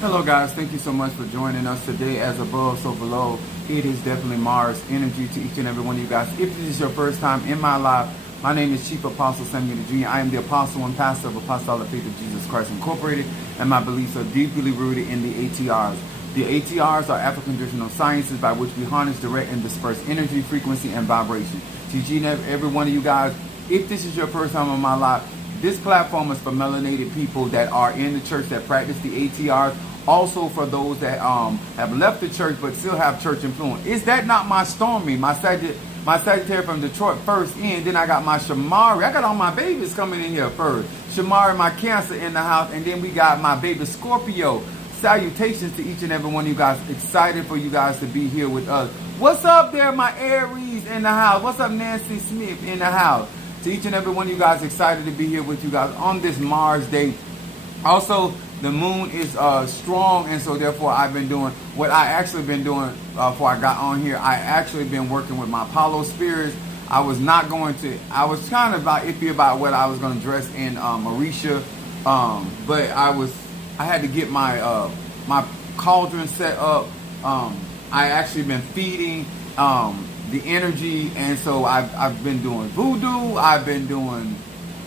Hello guys, thank you so much for joining us today. As above, so below. It is definitely Mars energy to each and every one of you guys. If this is your first time in my life, my name is Chief Apostle Samuel Jr. I am the apostle and pastor of Apostolic Faith of Jesus Christ Incorporated, and my beliefs are deeply rooted in the ATRs. The ATRs are African traditional sciences by which we harness, direct, and disperse energy, frequency, and vibration. To each and every one of you guys, if this is your first time in my life, this platform is for melanated people that are in the church that practice the ATRs. Also for those that have left the church but still have church influence. Is that not my Stormy, my Sagittarius from Detroit first in? Then I got my Shamari. I got all my babies coming in here first. Shamari, my Cancer in the house. And then we got my baby Scorpio. Salutations to each and every one of you guys. Excited for you guys to be here with us. What's up there, my Aries in the house? What's up, Nancy Smith in the house? To each and every one of you guys, excited to be here with you guys on this Mars day. Also, the moon is strong, and so therefore I've been doing what I actually been doing before I got on here. I actually been working with my Apollo spirits. I was kind of iffy about what I was going to dress in Marisha, but I had to get my my cauldron set up. I actually been feeding the energy, and so I've been doing voodoo. I've been doing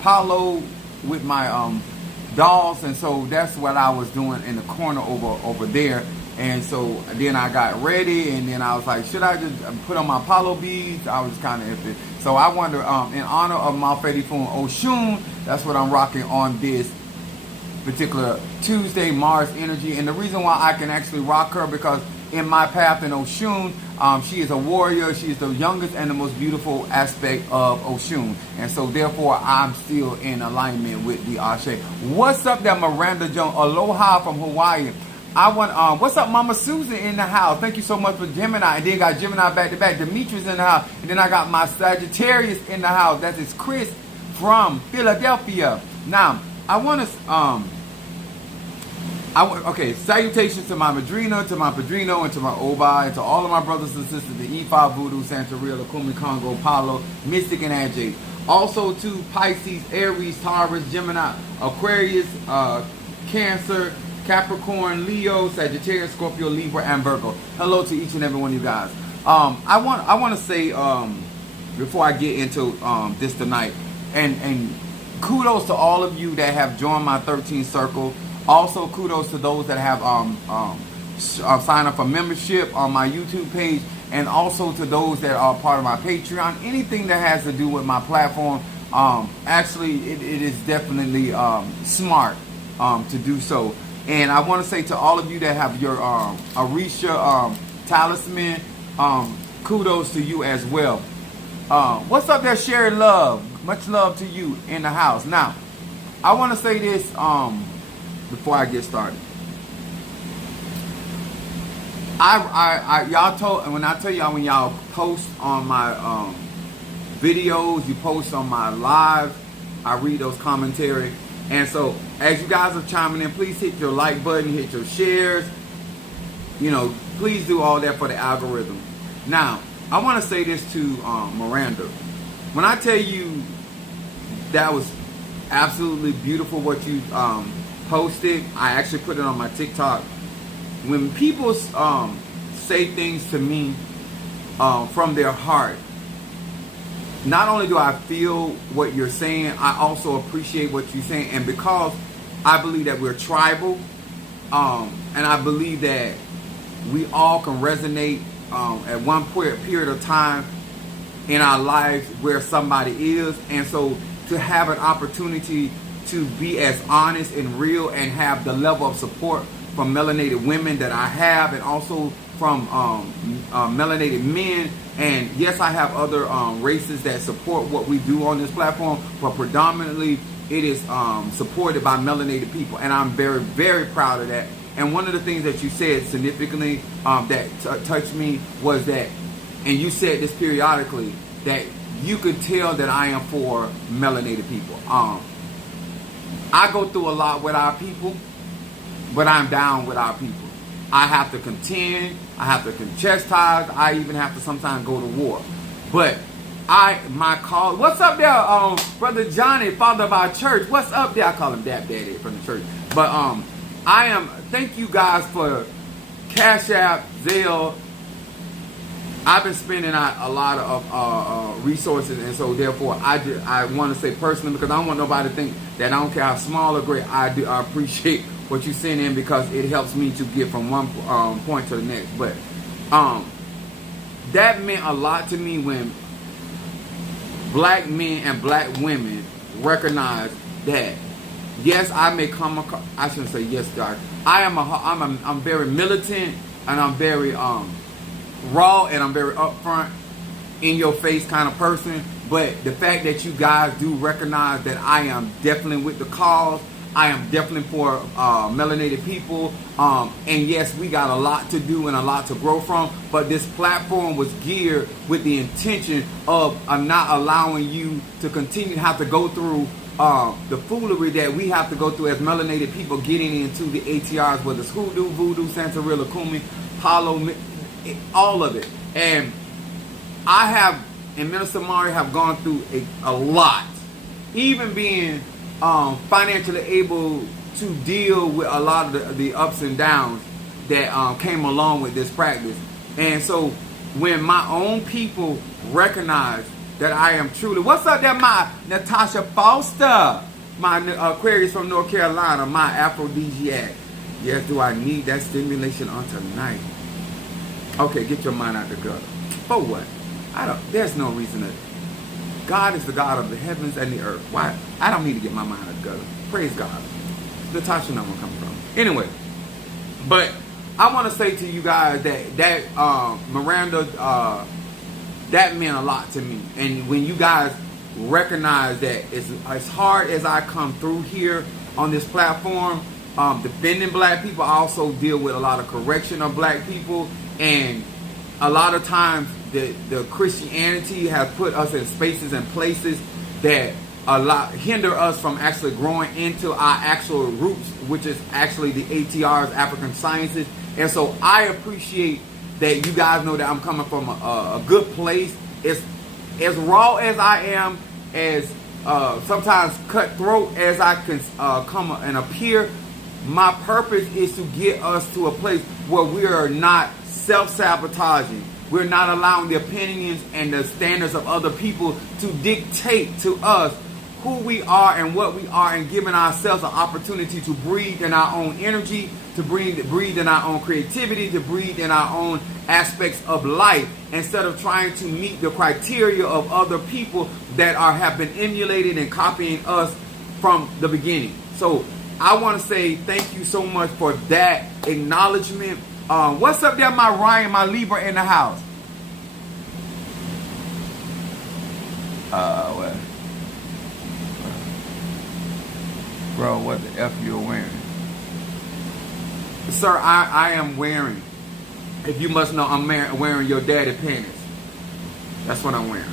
Apollo with my dolls, and so that's what I was doing in the corner over there. And so then I got ready, and then I was like, should I just put on my Apollo beads? I was kind of iffy. So I wonder, in honor of Malfedi Fun Oshun, that's what I'm rocking on this particular Tuesday, Mars energy. And the reason why I can actually rock her, because in my path in Oshun, she is a warrior. She is the youngest and the most beautiful aspect of Oshun. And so therefore, I'm still in alignment with the Ashe. What's up there, Miranda Jones? Aloha from Hawaii. What's up, Mama Susan in the house? Thank you so much for Gemini. And then got Gemini back to back. Demetrius in the house. And then I got my Sagittarius in the house. That is Chris from Philadelphia. Now, I want to okay, salutations to my Madrina, to my Padrino, and to my Obai, and to all of my brothers and sisters, the E5, Voodoo, Santeria, Lakumi, Congo, Palo, Mystic, and Ajay. Also to Pisces, Aries, Taurus, Gemini, Aquarius, Cancer, Capricorn, Leo, Sagittarius, Scorpio, Libra, and Virgo. Hello to each and every one of you guys. I want to say before I get into this tonight, and kudos to all of you that have joined my 13th circle. Also, kudos to those that have signed up for membership on my YouTube page, and also to those that are part of my Patreon. Anything that has to do with my platform, actually, it is definitely smart to do so. And I want to say to all of you that have your Arisha talisman, kudos to you as well. What's up there, Sherry Love? Much love to you in the house. Now, I want to say this before I get started. When y'all post on my videos, you post on my live, I read those commentary. And so as you guys are chiming in, please hit your like button, hit your shares. Please do all that for the algorithm. Now, I want to say this to Miranda. When I tell you that was absolutely beautiful what you posted, I actually put it on my TikTok. When people say things to me from their heart, not only do I feel what you're saying, I also appreciate what you're saying. And because I believe that we're tribal, and I believe that we all can resonate at one period of time in our lives where somebody is. And so to have an opportunity to be as honest and real and have the level of support from melanated women that I have, and also from melanated men. And yes, I have other races that support what we do on this platform, but predominantly it is supported by melanated people, and I'm very, very proud of that. And one of the things that you said significantly that touched me was that, and you said this periodically, that you could tell that I am for melanated people. I go through a lot with our people, but I'm down with our people. I have to contend, I have to chastise, I even have to sometimes go to war. But what's up there, Brother Johnny, father of our church? What's up there? I call him Dad Daddy from the church. But thank you guys for Cash App, Zelle. I've been spending a lot of resources, and so therefore I want to say personally, because I don't want nobody to think that I don't care how small or great I do. I appreciate what you send in, because it helps me to get from one point to the next. But that meant a lot to me when black men and black women recognize that. Yes, I may come across. I shouldn't say yes, God. I'm very militant, and I'm very raw, and I'm very upfront, in your face kind of person. But the fact that you guys do recognize that I am definitely with the cause, I am definitely for melanated people, and yes, we got a lot to do and a lot to grow from, but this platform was geared with the intention of not allowing you to continue to have to go through the foolery that we have to go through as melanated people getting into the ATRs, whether it's hoodoo, voodoo, Santeria, Kumi, Palo, all of it. And I have, and Minister Mari have gone through a lot, even being financially able to deal with a lot of the ups and downs that came along with this practice. And so when my own people recognize that I am truly, what's up there, my Natasha Foster, my Aquarius from North Carolina, my aphrodisiac. Yes, do I need that stimulation on tonight? Okay, get your mind out the gutter. For what? There's no reason to. God is the God of the heavens and the earth. Why? I don't need to get my mind out the gutter. Praise God. Natasha knows where I'm coming from. Anyway, but I want to say to you guys that Miranda, that meant a lot to me. And when you guys recognize that, as hard as I come through here on this platform, defending black people, I also deal with a lot of correction of black people. And a lot of times the Christianity has put us in spaces and places that hinder us from actually growing into our actual roots, which is actually the ATRs, African Sciences. And so I appreciate that you guys know that I'm coming from a good place. It's as raw as I am, as sometimes cutthroat as I can come and appear. My purpose is to get us to a place where we are not self-sabotaging. We're not allowing the opinions and the standards of other people to dictate to us who we are and what we are, and giving ourselves an opportunity to breathe in our own energy, to breathe in our own creativity, to breathe in our own aspects of life, instead of trying to meet the criteria of other people that have been emulated and copying us from the beginning. So I want to say thank you so much for that acknowledgement. What's up there, my Ryan, my Libra in the house? What? Bro, what the F you're wearing? Sir, I am wearing, if you must know, I'm wearing your daddy panties. That's what I'm wearing.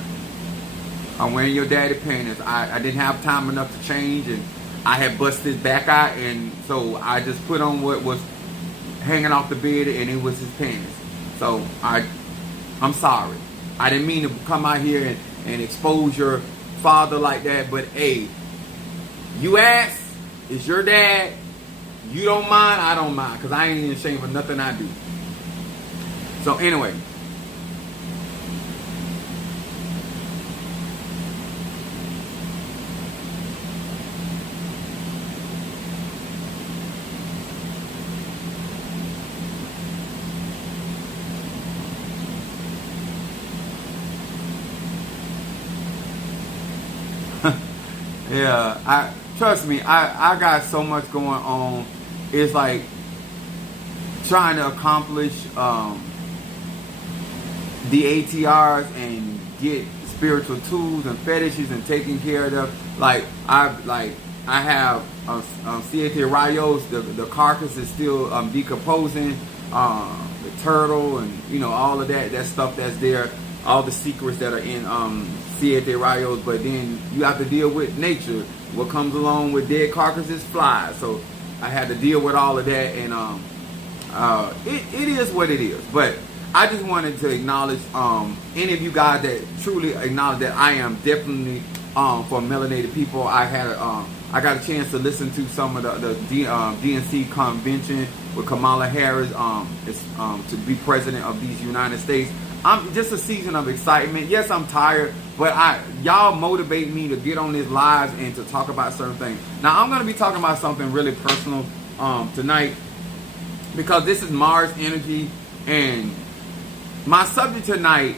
I'm wearing your daddy panties. I didn't have time enough to change, and I had busted his back out, and so I just put on what was hanging off the bed, and it was his panties. So I'm sorry. I didn't mean to come out here and expose your father like that, but hey, you asked, it's your dad. You don't mind, I don't mind, because I ain't even ashamed of nothing I do. So anyway. Yeah, trust me, I got so much going on. It's like trying to accomplish the ATRs and get spiritual tools and fetishes and taking care of them. Like I have Siete Rayos, the carcass is still decomposing, the turtle, and you know, all of that stuff that's there, all the secrets that are in Siete Rayos. But then you have to deal with nature. What comes along with dead carcasses? Flies. So I had to deal with all of that, and it is what it is. But I just wanted to acknowledge any of you guys that truly acknowledge that I am definitely for melanated people. I had I got a chance to listen to some of the DNC convention with Kamala Harris to be president of these United States. I'm just a season of excitement. Yes, I'm tired, but y'all motivate me to get on this live and to talk about certain things. Now, I'm going to be talking about something really personal tonight, because this is Mars energy, and my subject tonight,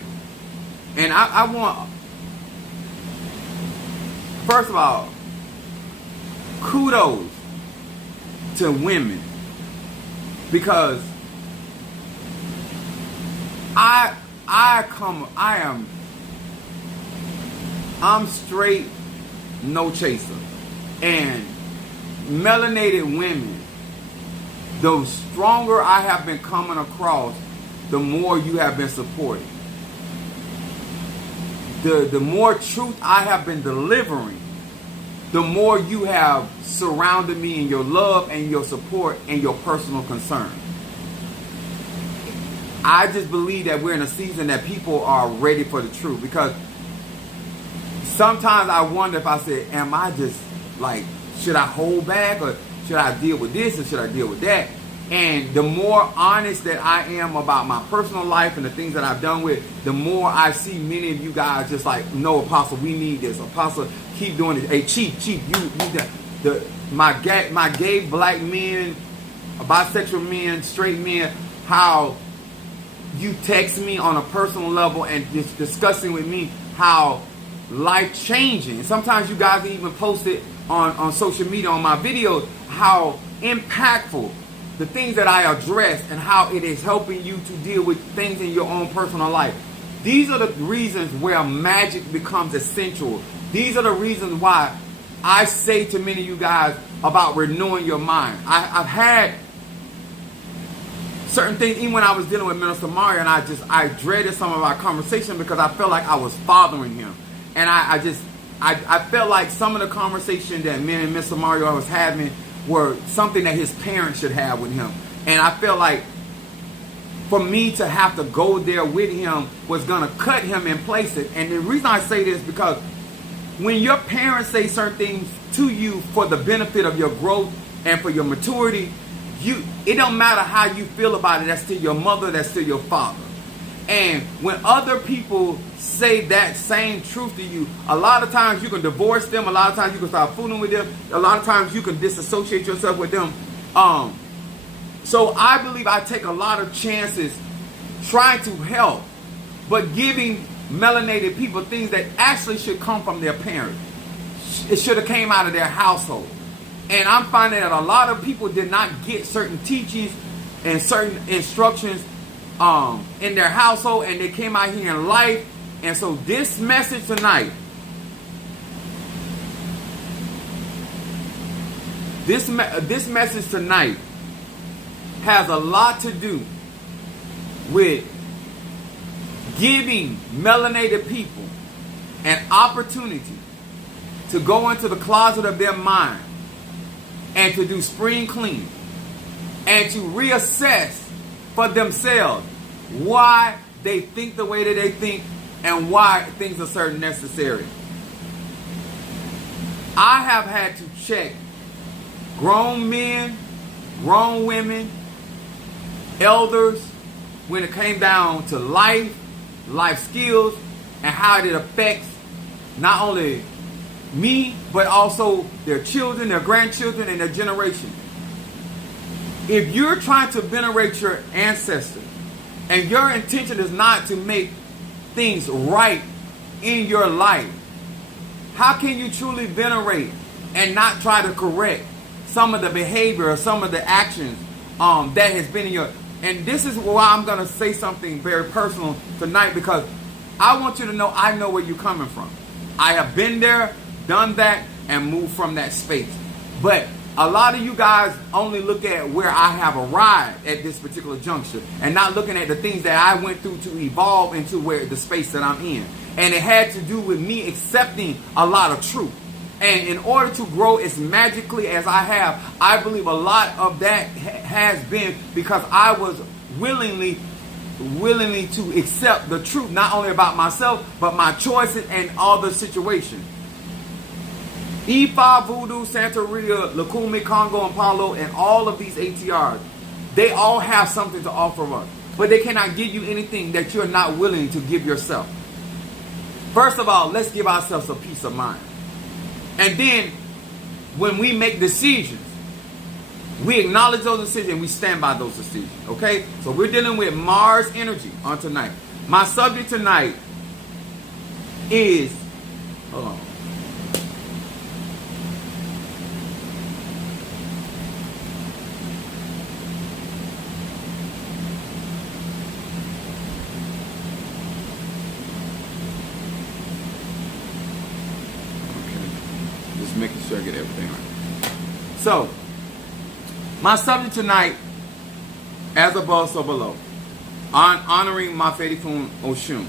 and I want, first of all, kudos to women, because I'm straight, no chaser. And melanated women, the stronger I have been coming across, the more you have been supporting. The more truth I have been delivering, the more you have surrounded me in your love and your support and your personal concern. I just believe that we're in a season that people are ready for the truth, because sometimes I wonder if I said, am I just like, should I hold back, or should I deal with this, or should I deal with that? And the more honest that I am about my personal life and the things that I've done with, the more I see many of you guys just like, no, Apostle, we need this. Apostle, keep doing it. Hey, Chief, my gay black men, bisexual men, straight men, how you text me on a personal level and just discussing with me how life-changing. Sometimes you guys even post it on social media, on my videos, how impactful the things that I address and how it is helping you to deal with things in your own personal life. These are the reasons where magic becomes essential. These are the reasons why I say to many of you guys about renewing your mind. I've had certain things, even when I was dealing with Minister Mario, and I dreaded some of our conversation because I felt like I was fathering him. And I felt like some of the conversation that me and Mr. Mario was having were something that his parents should have with him. And I felt like for me to have to go there with him was going to cut him in places. And the reason I say this is because when your parents say certain things to you for the benefit of your growth and for your maturity, it don't matter how you feel about it. That's still your mother, that's still your father. And when other people say that same truth to you, a lot of times you can divorce them, a lot of times you can start fooling with them, a lot of times you can disassociate yourself with them. So I believe I take a lot of chances trying to help, but giving melanated people things that actually should come from their parents. It should have came out of their household. And I'm finding that a lot of people did not get certain teachings and certain instructions in their household, and they came out here in life. And so this message tonight, this message tonight has a lot to do with giving melanated people an opportunity to go into the closet of their mind and to do spring cleaning and to reassess for themselves why they think the way that they think and why things are certain necessary. I have had to check grown men, grown women, elders, when it came down to life skills, and how it affects not only me, but also their children, their grandchildren, and their generation. If you're trying to venerate your ancestors, and your intention is not to make things right in your life, how can you truly venerate and not try to correct some of the behavior or some of the actions that has been in your... And this is why I'm going to say something very personal tonight, because I want you to know I know where you're coming from. I have been there, done that, and moved from that space. But a lot of you guys only look at where I have arrived at this particular juncture and not looking at the things that I went through to evolve into where the space that I'm in. And it had to do with me accepting a lot of truth. And in order to grow as magically as I have, I believe a lot of that has been because I was willingly to accept the truth, not only about myself, but my choices and other situations. Ifa, Voodoo, Santeria, Lukumi, Congo, and Palo, and all of these ATRs, they all have something to offer us. But they cannot give you anything that you're not willing to give yourself. First of all, let's give ourselves a peace of mind. And then, when we make decisions, we acknowledge those decisions and we stand by those decisions. Okay? So we're dealing with Mars energy on tonight. My subject tonight is... Hold on. Making sure I get everything right. So, my subject tonight, as above, so below, honoring my Fedifun Oshun.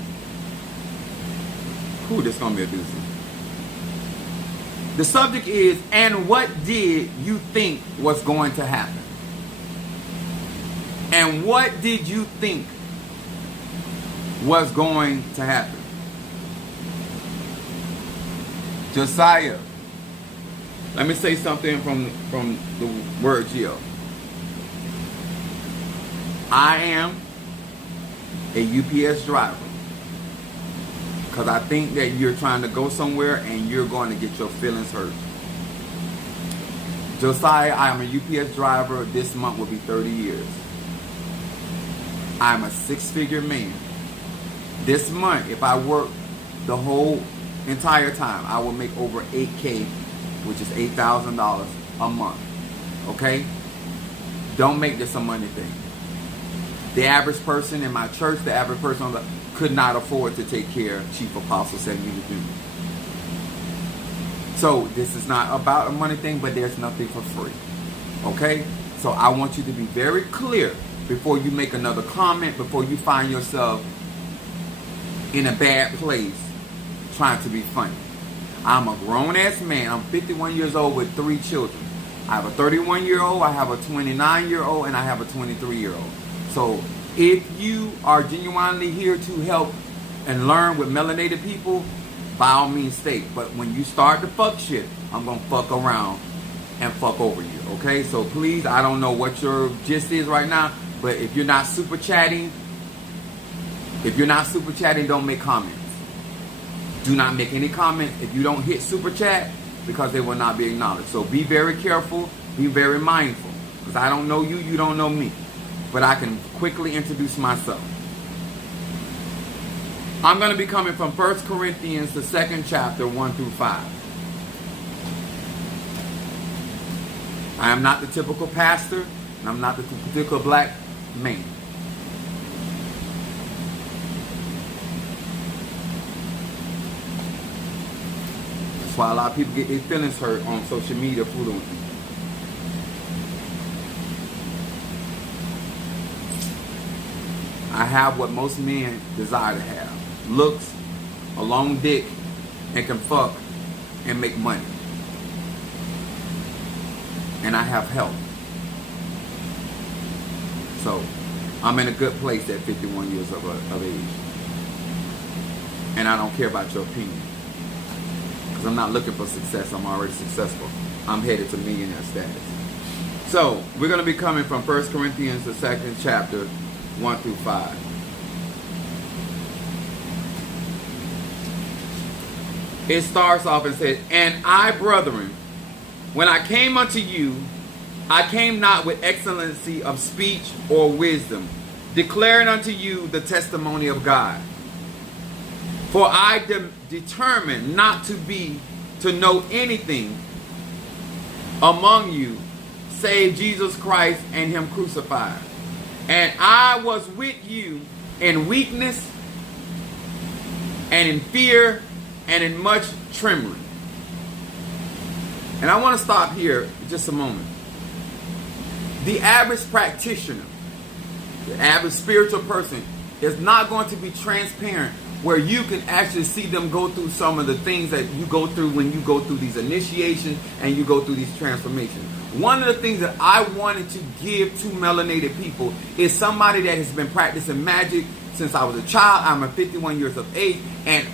Ooh, this is gonna be a doozy. The subject is, and what did you think was going to happen? And what did you think was going to happen? Josiah. Let me say something from the word Geo. I am a UPS driver because I think that you're trying to go somewhere and you're going to get your feelings hurt. Josiah, I am a UPS driver. This month will be 30 years. I'm a six-figure man. This month, if I work the whole entire time, I will make over $8K, which is $8,000 a month. Okay? Don't make this a money thing. The average person in my church, the average person could not afford to take care of Chief Apostle Samuel Jr. So this is not about a money thing, but there's nothing for free. Okay? So I want you to be very clear before you make another comment, before you find yourself in a bad place trying to be funny. I'm a grown-ass man. I'm 51 years old with 3 children. I have a 31-year-old, I have a 29-year-old, and I have a 23-year-old. So if you are genuinely here to help and learn with melanated people, by all means stay. But when you start to fuck shit, I'm going to fuck around and fuck over you. Okay? So please, I don't know what your gist is right now, but if you're not super chatting, don't make comments. Do not make any comments if you don't hit super chat, because they will not be acknowledged. So be very careful, be very mindful, because I don't know you, you don't know me, but I can quickly introduce myself. I'm going to be coming from 1 Corinthians, the 2nd chapter, 1 through 5. I am not the typical pastor, and I'm not the typical black man. That's why a lot of people get their feelings hurt on social media fooling with me. I have what most men desire to have. Looks, a long dick, and can fuck and make money. And I have health. So, I'm in a good place at 51 years of age. And I don't care about your opinion. Because I'm not looking for success. I'm already successful. I'm headed to millionaire status. So, we're going to be coming from 1 Corinthians, the 2nd chapter, 1 through 5. It starts off and says, "And I, brethren, when I came unto you, I came not with excellency of speech or wisdom, declaring unto you the testimony of God. For I determined not to know anything among you, save Jesus Christ and him crucified. And I was with you in weakness and in fear and in much trembling." And I want to stop here just a moment. The average practitioner, the average spiritual person, is not going to be transparent where you can actually see them go through some of the things that you go through when you go through these initiations and you go through these transformations. One of the things that I wanted to give to melanated people is somebody that has been practicing magic since I was a child. I'm 51 years of age, and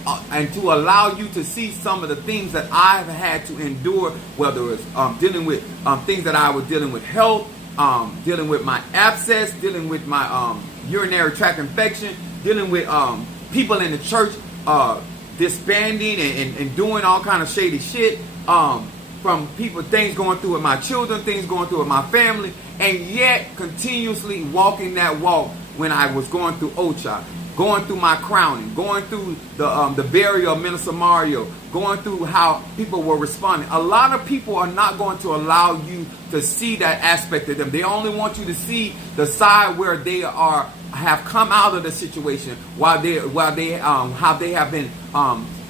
to allow you to see some of the things that I've had to endure, whether it's dealing with things that I was dealing with health, dealing with my abscess, dealing with my urinary tract infection, dealing with people in the church disbanding and doing all kind of shady shit, from people, things going through with my children, things going through with my family, and yet continuously walking that walk when I was going through Ocha, going through my crowning, going through the burial of Minister Mario, going through how people were responding. A lot of people are not going to allow you to see that aspect of them. They only want you to see the side where they have come out of the situation, while they how they have been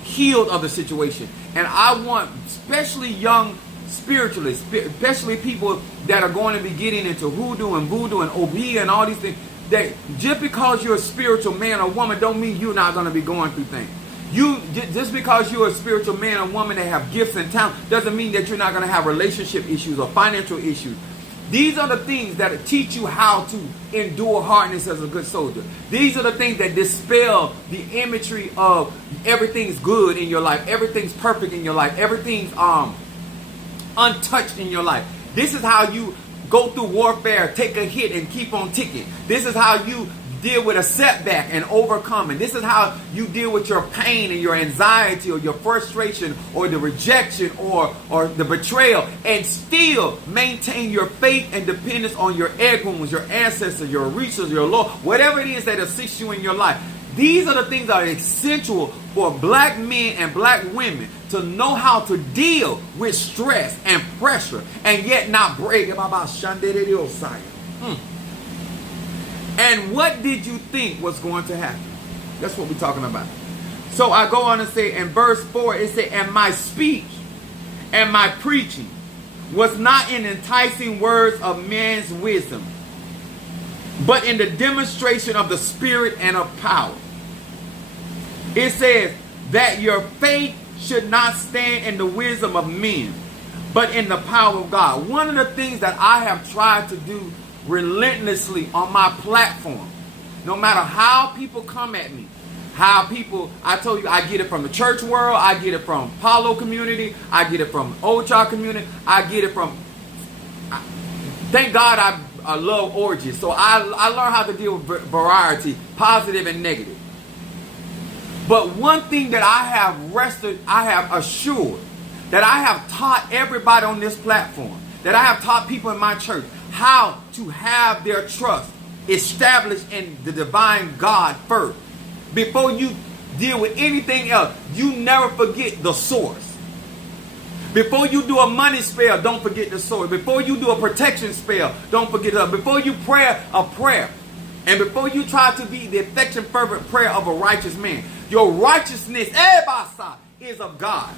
healed of the situation. And I want, especially young spiritualists, especially people that are going to be getting into hoodoo and voodoo and OB and all these things, that just because you're a spiritual man or woman don't mean you're not going to be going through things. Just because you're a spiritual man or woman that have gifts and talent doesn't mean that you're not going to have relationship issues or financial issues. These are the things that teach you how to endure hardness as a good soldier. These are the things that dispel the imagery of everything's good in your life, everything's perfect in your life, everything's untouched in your life. This is how you go through warfare, take a hit and keep on ticking. This is how you deal with a setback and overcome it. This is how you deal with your pain and your anxiety or your frustration or the rejection or the betrayal, and still maintain your faith and dependence on your Eguns, your ancestors, your Orishas, your Lord, whatever it is that assists you in your life. These are the things that are essential for black men and black women to know how to deal with stress and pressure and yet not break. And what did you think was going to happen? That's what we're talking about. So I go on and say in verse 4, it says, and my speech and my preaching was not in enticing words of man's wisdom, but in the demonstration of the Spirit and of power. It says that your faith should not stand in the wisdom of men, but in the power of God. One of the things that I have tried to do relentlessly on my platform, no matter how people come at me, how people, I told you, I get it from the church world, I get it from Palo community, I get it from Ocha community, I get it from, thank God I love orgies, so I learned how to deal with variety, positive and negative. But one thing that I have assured, that I have taught everybody on this platform, that I have taught people in my church how to have their trust established in the divine God first. Before you deal with anything else, you never forget the source. Before you do a money spell, don't forget the source. Before you do a protection spell, don't forget it. Before you pray a prayer, and before you try to be the affection fervent prayer of a righteous man, your righteousness is of God.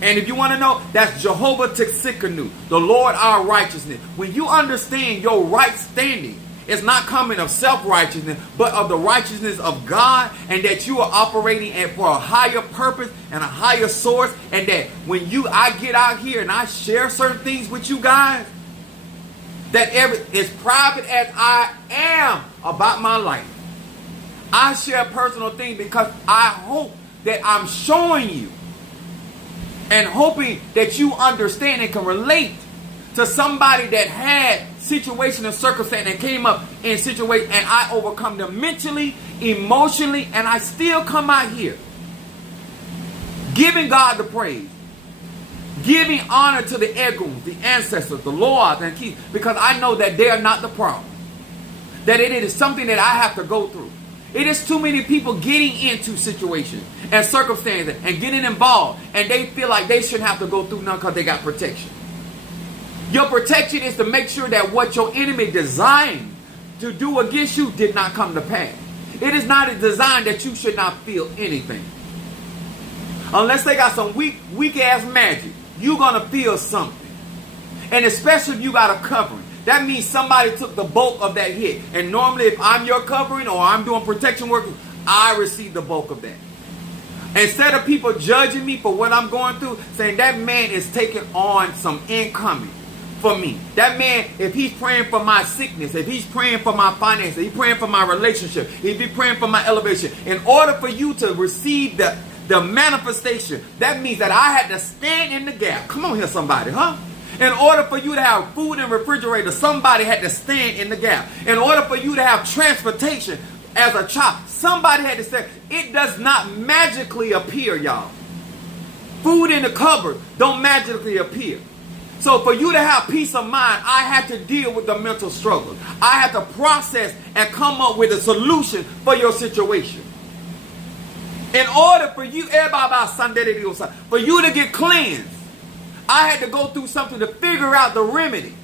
And if you want to know, that's Jehovah Tsidkenu, the Lord our righteousness. When you understand your right standing, it's not coming of self-righteousness, but of the righteousness of God, and that you are operating for a higher purpose and a higher source, and that when I get out here and I share certain things with you guys, that as private as I am about my life, I share personal things because I hope that I'm showing you and hoping that you understand and can relate to somebody that had situation and circumstance and came up in situation, and I overcome them mentally, emotionally, and I still come out here giving God the praise, giving honor to the Eguns, the ancestors, the Lords and Keys, because I know that they are not the problem, that it is something that I have to go through. It is too many people getting into situations and circumstances and getting involved, and they feel like they shouldn't have to go through none because they got protection. Your protection is to make sure that what your enemy designed to do against you did not come to pass. It is not a design that you should not feel anything. Unless they got some weak ass magic, you're going to feel something. And especially if you got a covering. That means somebody took the bulk of that hit. And normally if I'm your covering or I'm doing protection work, I receive the bulk of that. Instead of people judging me for what I'm going through, saying that man is taking on some incoming. for me. That man, if he's praying for my sickness, if he's praying for my finances, he's praying for my relationship, if he's praying for my elevation, in order for you to receive the manifestation, that means that I had to stand in the gap. Come on here, somebody, huh? In order for you to have food in the refrigerator, somebody had to stand in the gap. In order for you to have transportation as a child, somebody had to stand. It does not magically appear, y'all. Food in the cupboard don't magically appear. So for you to have peace of mind, I had to deal with the mental struggles. I had to process and come up with a solution for your situation. In order for you, for you to get cleansed, I had to go through something to figure out the remedy.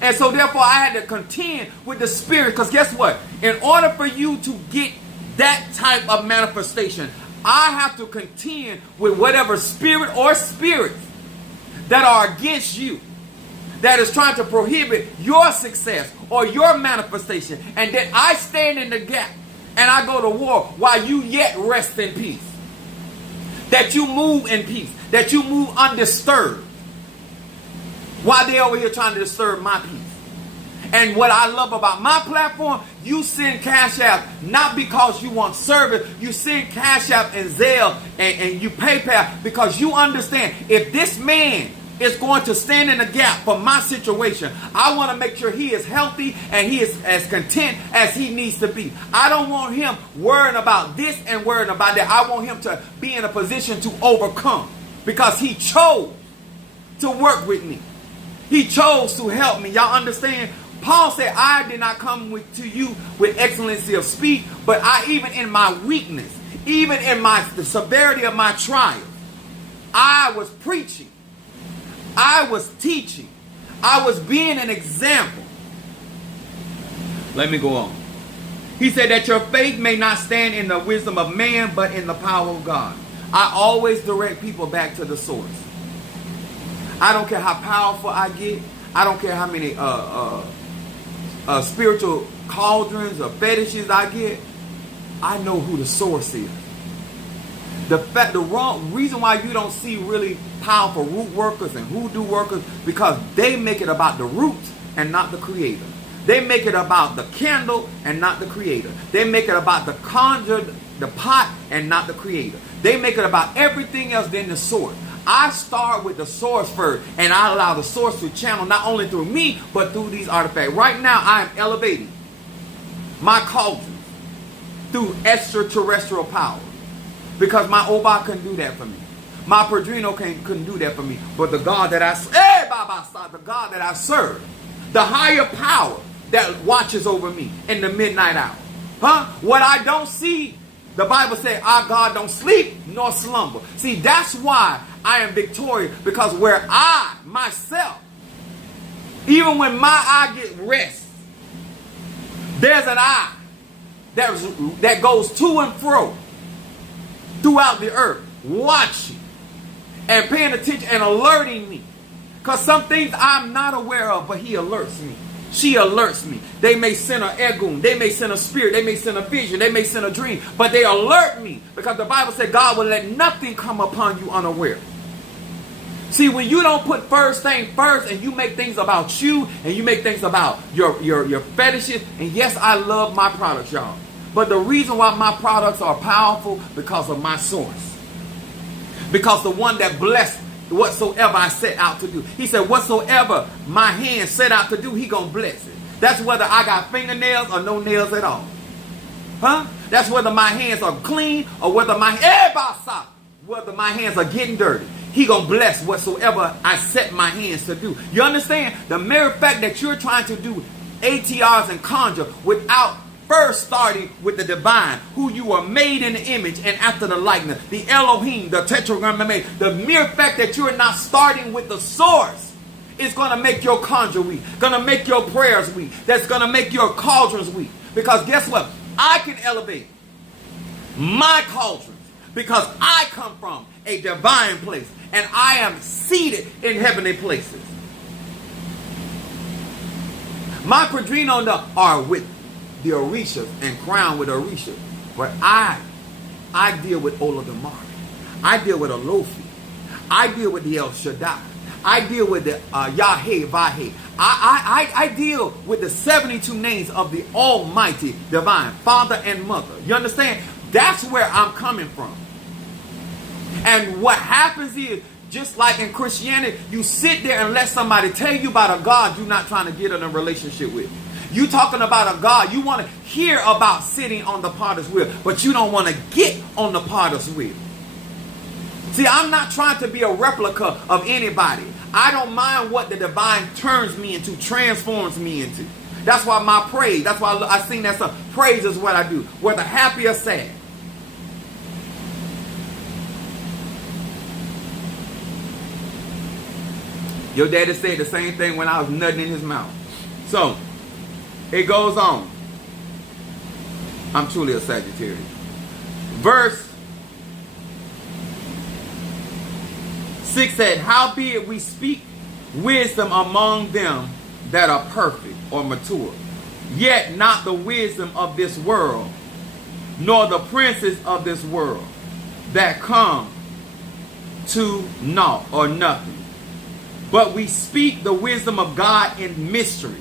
And so therefore I had to contend with the spirit. Because guess what? In order for you to get that type of manifestation, I have to contend with whatever spirit or spirits that are against you, that is trying to prohibit your success or your manifestation. And then I stand in the gap and I go to war while you yet rest in peace. That you move in peace. That you move undisturbed. While they over here trying to disturb my peace. And what I love about my platform, you send Cash App not because you want service. You send Cash App and Zelle and you PayPal because you understand if this man is going to stand in the gap for my situation, I want to make sure he is healthy and he is as content as he needs to be. I don't want him worrying about this and worrying about that. I want him to be in a position to overcome because he chose to work with me. He chose to help me. Y'all understand? Paul said, I did not come to you with excellency of speech, but I, even in my weakness, even in the severity of my trials, I was preaching. I was teaching. I was being an example. Let me go on. He said that your faith may not stand in the wisdom of man, but in the power of God. I always direct people back to the source. I don't care how powerful I get. I don't care how many spiritual cauldrons or fetishes I get. I know who the source is. The reason why you don't see really powerful root workers and hoodoo workers, because they make it about the roots and not the creator. They make it about the candle and not the creator. They make it about the conjure, the pot, and not the creator. They make it about everything else than the source. I start with the source first, and I allow the source to channel not only through me, but through these artifacts. Right now, I am elevating my cauldrons through extraterrestrial power, because my Oba couldn't do that for me. My Padrino couldn't do that for me. But the God that the God that I serve, the higher power that watches over me in the midnight hour. Huh? What I don't see, the Bible says, our God don't sleep nor slumber. See, that's why I am victorious, because where I, myself, even when my eye gets rest, there's an eye that goes to and fro throughout the earth, watching and paying attention and alerting me. Because some things I'm not aware of, but he alerts me. She alerts me. They may send an egun, they may send a spirit, they may send a vision, they may send a dream, but they alert me, because the Bible said God will let nothing come upon you unaware. See, when you don't put first thing first, and you make things about you, and you make things about your fetishes, and yes, I love my products, y'all. But the reason why my products are powerful, because of my source. Because the one that blessed whatsoever I set out to do. He said, whatsoever my hand set out to do, he gonna bless it. That's whether I got fingernails or no nails at all. Huh? That's whether my hands are clean or whether my hands are getting dirty. He gonna bless whatsoever I set my hands to do. You understand? The mere fact that you're trying to do ATRs and conjure without first starting with the divine, who you are made in the image and after the likeness, the Elohim, the tetragrammaton, the mere fact that you're not starting with the source is going to make your conjure weak, going to make your prayers weak, that's going to make your cauldrons weak. Because guess what? I can elevate my cauldrons because I come from a divine place and I am seated in heavenly places. My Padrino are with the Orishas and crowned with Orisha. But I deal with Olodumare. I deal with Olofi. I deal with the El Shaddai. I deal with the Yahweh, Vaheh. I deal with the 72 names of the Almighty Divine, Father and Mother. You understand? That's where I'm coming from. And what happens is, just like in Christianity, you sit there and let somebody tell you about a God you're not trying to get in a relationship with. You talking about a God, you want to hear about sitting on the potter's wheel, but you don't want to get on the potter's wheel. See, I'm not trying to be a replica of anybody. I don't mind what the divine turns me into, transforms me into. That's why my praise, that's why I sing that song. Praise is what I do, whether happy or sad. Your daddy said the same thing when I was nutting in his mouth. So, it goes on. I'm truly a Sagittarius. Verse 6 said, howbeit we speak wisdom among them that are perfect or mature, yet not the wisdom of this world, nor the princes of this world that come to naught or nothing. But we speak the wisdom of God in mystery.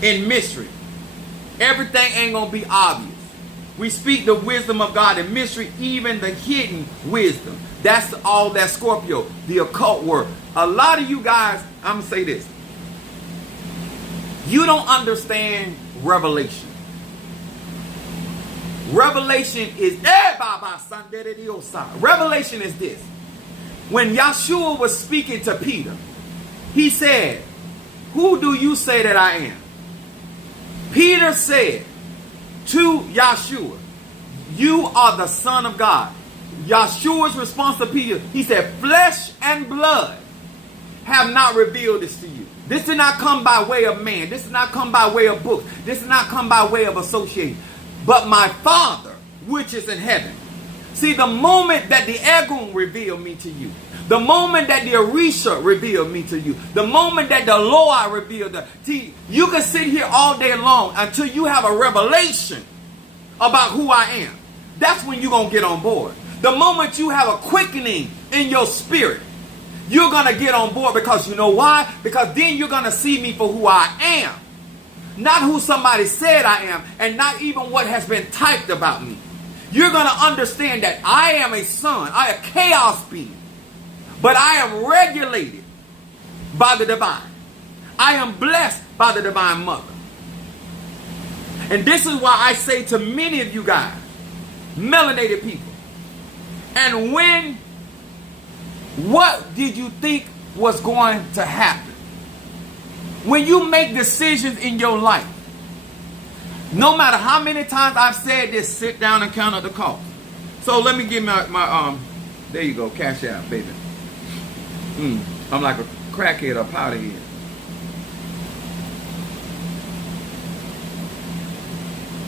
In mystery. Everything ain't going to be obvious. We speak the wisdom of God in mystery, even the hidden wisdom. That's all that Scorpio, the occult word. A lot of you guys, I'm going to say this. You don't understand revelation. Revelation is revelation is this. When Yahshua was speaking to Peter, he said, who do you say that I am? Peter said to Yahshua, you are the Son of God. Yahshua's response to Peter, he said, flesh and blood have not revealed this to you. This did not come by way of man. This did not come by way of books. This did not come by way of association. But my Father, which is in heaven. See, the moment that the Egun revealed me to you, the moment that the Orisha revealed me to you, the moment that the Loa revealed, you can sit here all day long until you have a revelation about who I am. That's when you're going to get on board. The moment you have a quickening in your spirit, you're going to get on board, because you know why? Because then you're going to see me for who I am. Not who somebody said I am, and not even what has been typed about me. You're going to understand that I am a son. I am a chaos being. But I am regulated by the divine. I am blessed by the divine mother. And this is why I say to many of you guys, melanated people, and what did you think was going to happen? When you make decisions in your life, no matter how many times I've said this, sit down and count up the cost. So let me give my there you go, cash out, baby. I'm like a crackhead or powderhead.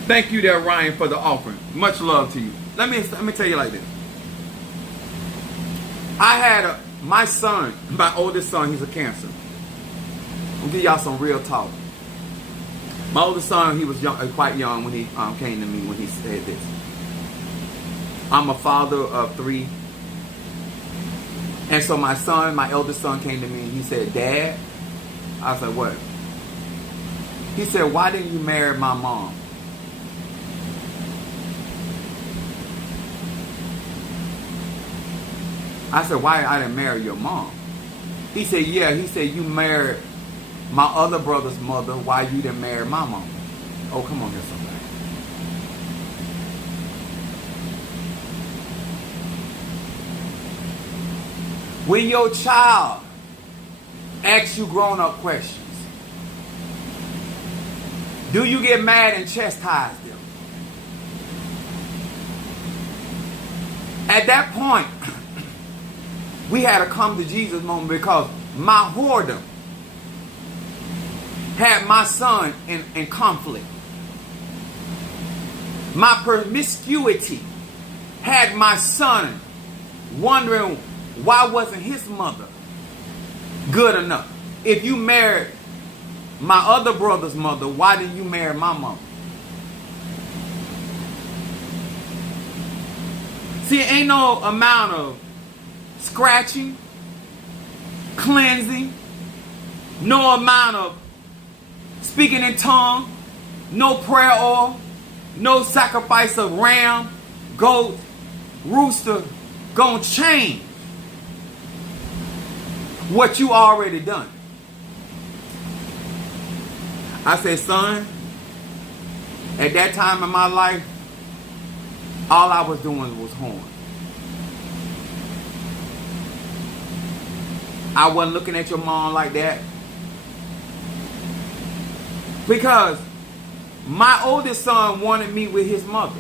Thank you there, Ryan, for the offering. Much love to you. Let me tell you like this. I had my son, my oldest son, he's a Cancer. I'll give y'all some real talk. My oldest son, he was young, quite young when he came to me when he said this. I'm a father of 3. And so my son, my eldest son, came to me and he said, Dad, I said, what? He said, why didn't you marry my mom? I said, why I didn't marry your mom? He said, yeah. He said, you married my other brother's mother. Why you didn't marry my mom? Oh, come on here, somebody. When your child asks you grown-up questions, do you get mad and chastise them? At that point, we had a come to Jesus moment, because my whoredom had my son in conflict. My promiscuity had my son wondering, why wasn't his mother good enough? If you married my other brother's mother, why didn't you marry my mom? See, ain't no amount of scratching, cleansing, no amount of speaking in tongue, no prayer oil, no sacrifice of ram, goat, rooster, gonna change what you already done. I said, son, at that time in my life, all I was doing was horn. I wasn't looking at your mom like that. Because my oldest son wanted me with his mother.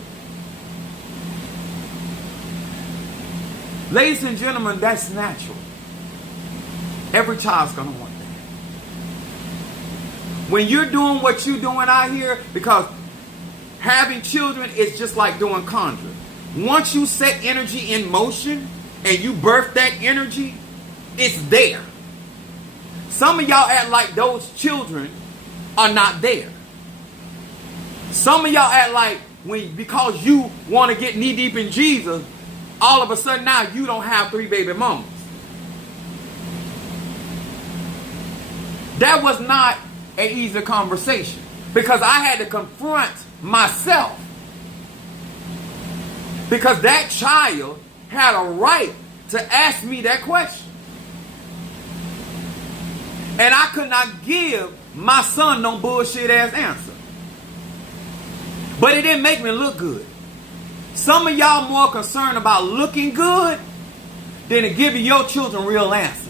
Ladies and gentlemen, that's natural. Every child's going to want that. When you're doing what you're doing out here, because having children is just like doing conjuring. Once you set energy in motion and you birth that energy, it's there. Some of y'all act like those children are not there. Some of y'all act like because you want to get knee deep in Jesus, all of a sudden now you don't have 3 baby mamas. That was not an easy conversation because I had to confront myself. Because that child had a right to ask me that question. And I could not give my son no bullshit ass answer. But it didn't make me look good. Some of y'all more concerned about looking good than to giving your children real answers.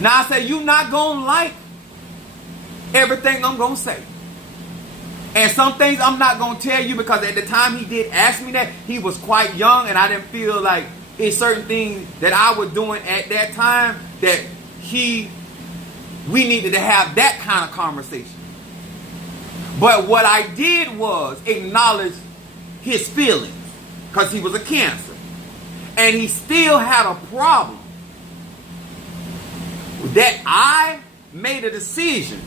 Now I say you're not going to like everything I'm going to say. And some things I'm not going to tell you because at the time he did ask me that, he was quite young and I didn't feel like it's certain things that I was doing at that time that we needed to have that kind of conversation. But what I did was acknowledge his feelings because he was a Cancer. And he still had a problem that I made a decision.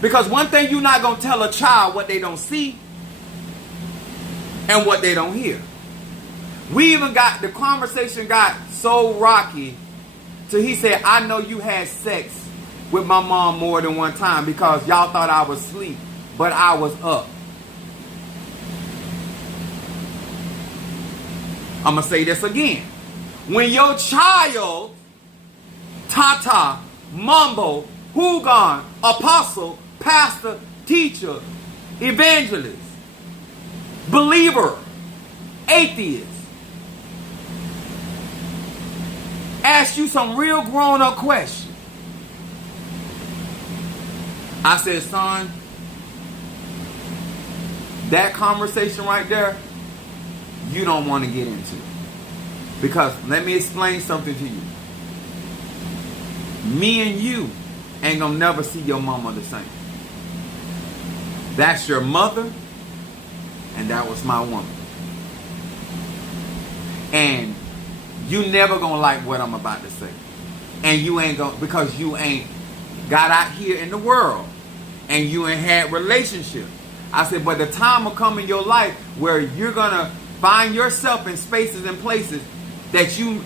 Because one thing you're not going to tell a child what they don't see and what they don't hear. The conversation got so rocky till he said, I know you had sex with my mom more than one time because y'all thought I was asleep, but I was up. I'm going to say this again. When your child, Tata, Mumbo, Hugon, Apostle, Pastor, Teacher, Evangelist, Believer, Atheist, ask you some real grown-up questions. I said, son, that conversation right there, you don't want to get into. Because let me explain something to you. Me and you ain't gonna never see your mama the same. That's your mother, and that was my woman. And you never gonna like what I'm about to say. And you ain't gonna, because you ain't got out here in the world and you ain't had relationships. I said, but the time will come in your life where you're gonna find yourself in spaces and places that you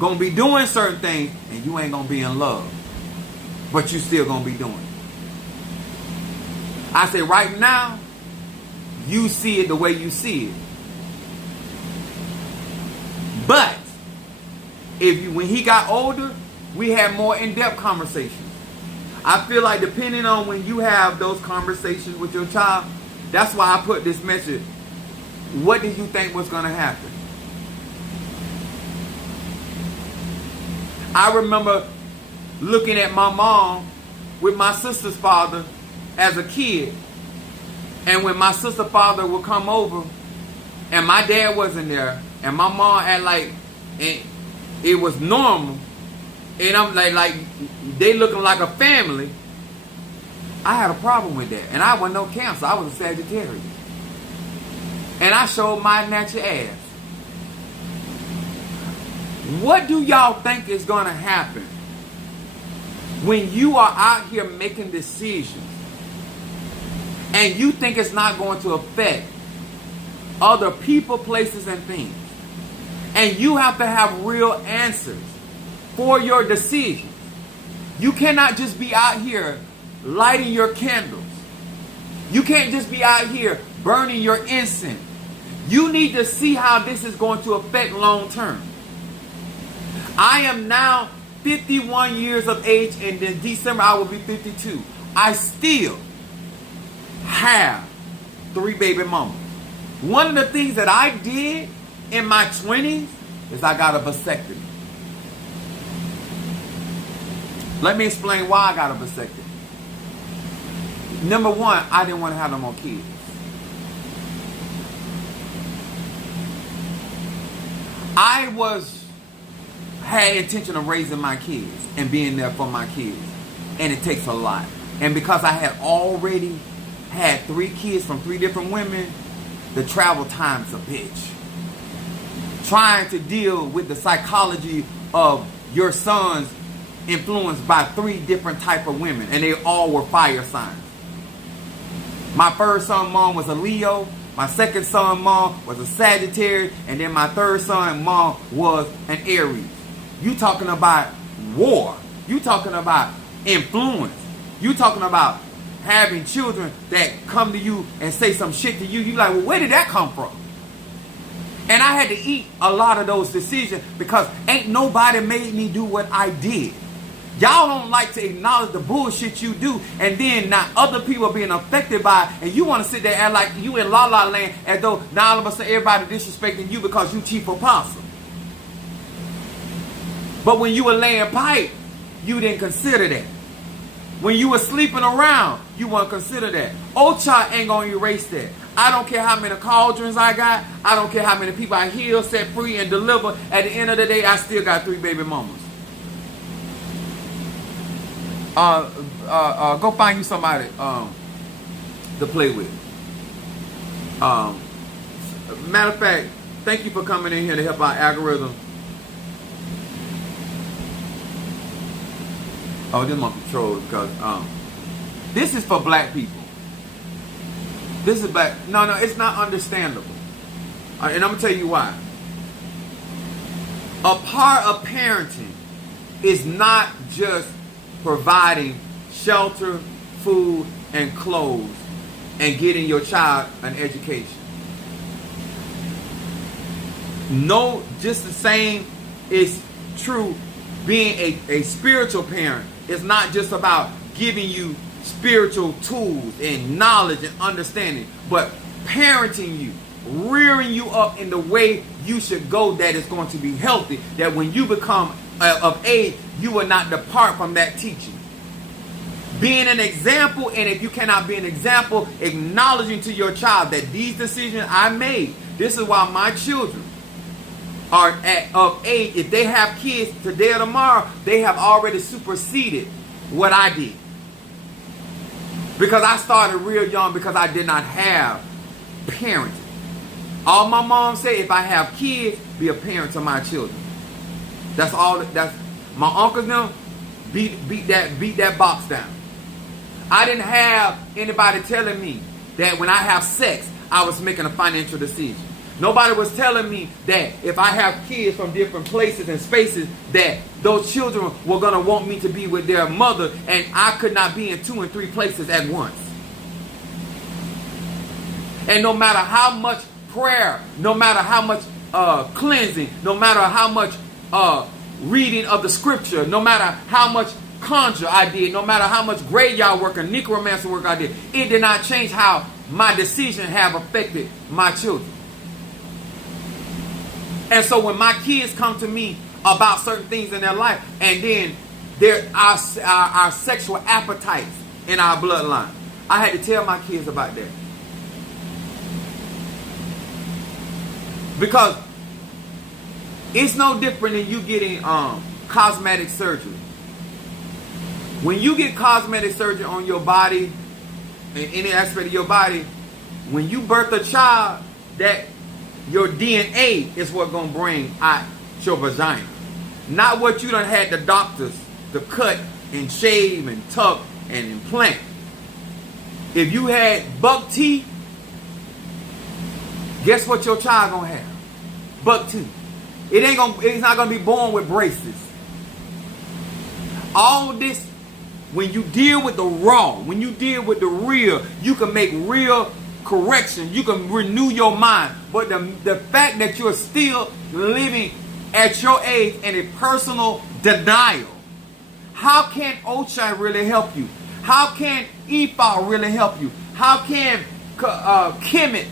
gonna be doing certain things and you ain't gonna be in love. But you still gonna be doing it. I say right now, you see it the way you see it. But when he got older, we had more in-depth conversations. I feel like depending on when you have those conversations with your child, that's why I put this message. What did you think was gonna happen? I remember looking at my mom with my sister's father as a kid. And when my sister's father would come over and my dad wasn't there and my mom had like, and it was normal, and I'm like they looking like a family, I had a problem with that. And I wasn't no Cancer, I was a Sagittarius. And I showed my natural ass. What do y'all think is going to happen when you are out here making decisions and you think it's not going to affect other people, places, and things? And you have to have real answers for your decisions. You cannot just be out here lighting your candles. You can't just be out here burning your incense. You need to see how this is going to affect long term. I am now 51 years of age, and in December I will be 52. I still have 3 baby mamas. One of the things that I did in my 20s is I got a vasectomy. Let me explain why I got a vasectomy. Number one, I didn't want to have no more kids. I had intention of raising my kids and being there for my kids. And it takes a lot. And because I had already had 3 kids from 3 different women, the travel time's a bitch. Trying to deal with the psychology of your sons influenced by 3 different type of women, and they all were fire signs. My first son mom was a Leo, my second son mom was a Sagittarius, and then my third son mom was an Aries. You talking about war. You talking about influence. You talking about having children that come to you and say some shit to you. You like, well, where did that come from? And I had to eat a lot of those decisions because ain't nobody made me do what I did. Y'all don't like to acknowledge the bullshit you do, and then now other people are being affected by it, and you want to sit there and act like you in la la land as though now all of a sudden everybody disrespecting you because you chief apostle. But when you were laying pipe, you didn't consider that. When you were sleeping around, you wouldn't consider that. Ocha ain't going to erase that. I don't care how many cauldrons I got. I don't care how many people I heal, set free, and deliver. At the end of the day, I still got 3 baby mamas. Go find you somebody to play with. Matter of fact, thank you for coming in here to help our algorithm. Oh, this monkey trolls because this is for black people. This is black. No, it's not understandable. And I'm gonna tell you why. A part of parenting is not just providing shelter, food, and clothes, and getting your child an education. No, just the same is true being a spiritual parent. It's not just about giving you spiritual tools and knowledge and understanding, but parenting you, rearing you up in the way you should go that is going to be healthy, that when you become of age, you will not depart from that teaching. Being an example, and if you cannot be an example, acknowledging to your child that these decisions I made, this is why my children are of age. If they have kids today or tomorrow, they have already superseded what I did. Because I started real young because I did not have parenting. All my mom said, if I have kids, be a parent to my children. That's all. That's my uncles now beat that box down. I didn't have anybody telling me that when I have sex, I was making a financial decision. Nobody was telling me that if I have kids from different places and spaces, that those children were going to want me to be with their mother, and I could not be in 2 and 3 places at once. And no matter how much prayer, no matter how much cleansing, no matter how much reading of the scripture, no matter how much conjure I did, no matter how much graveyard work and necromancer work I did, it did not change how my decision have affected my children. And so when my kids come to me about certain things in their life, and then there are our sexual appetites in our bloodline, I had to tell my kids about that. Because it's no different than you getting cosmetic surgery. When you get cosmetic surgery on your body, in any aspect of your body, when you birth a child, that your DNA is what's going to bring out your vagina. Not what you done had the doctors to cut and shave and tuck and implant. If you had buck teeth, guess what your child going to have? Buck teeth. It's not gonna be born with braces. All this, when you deal with the raw, when you deal with the real, you can make real correction. You can renew your mind. But the fact that you're still living at your age in a personal denial, how can Ochai really help you? How can Ifa really help you? How can Kemet,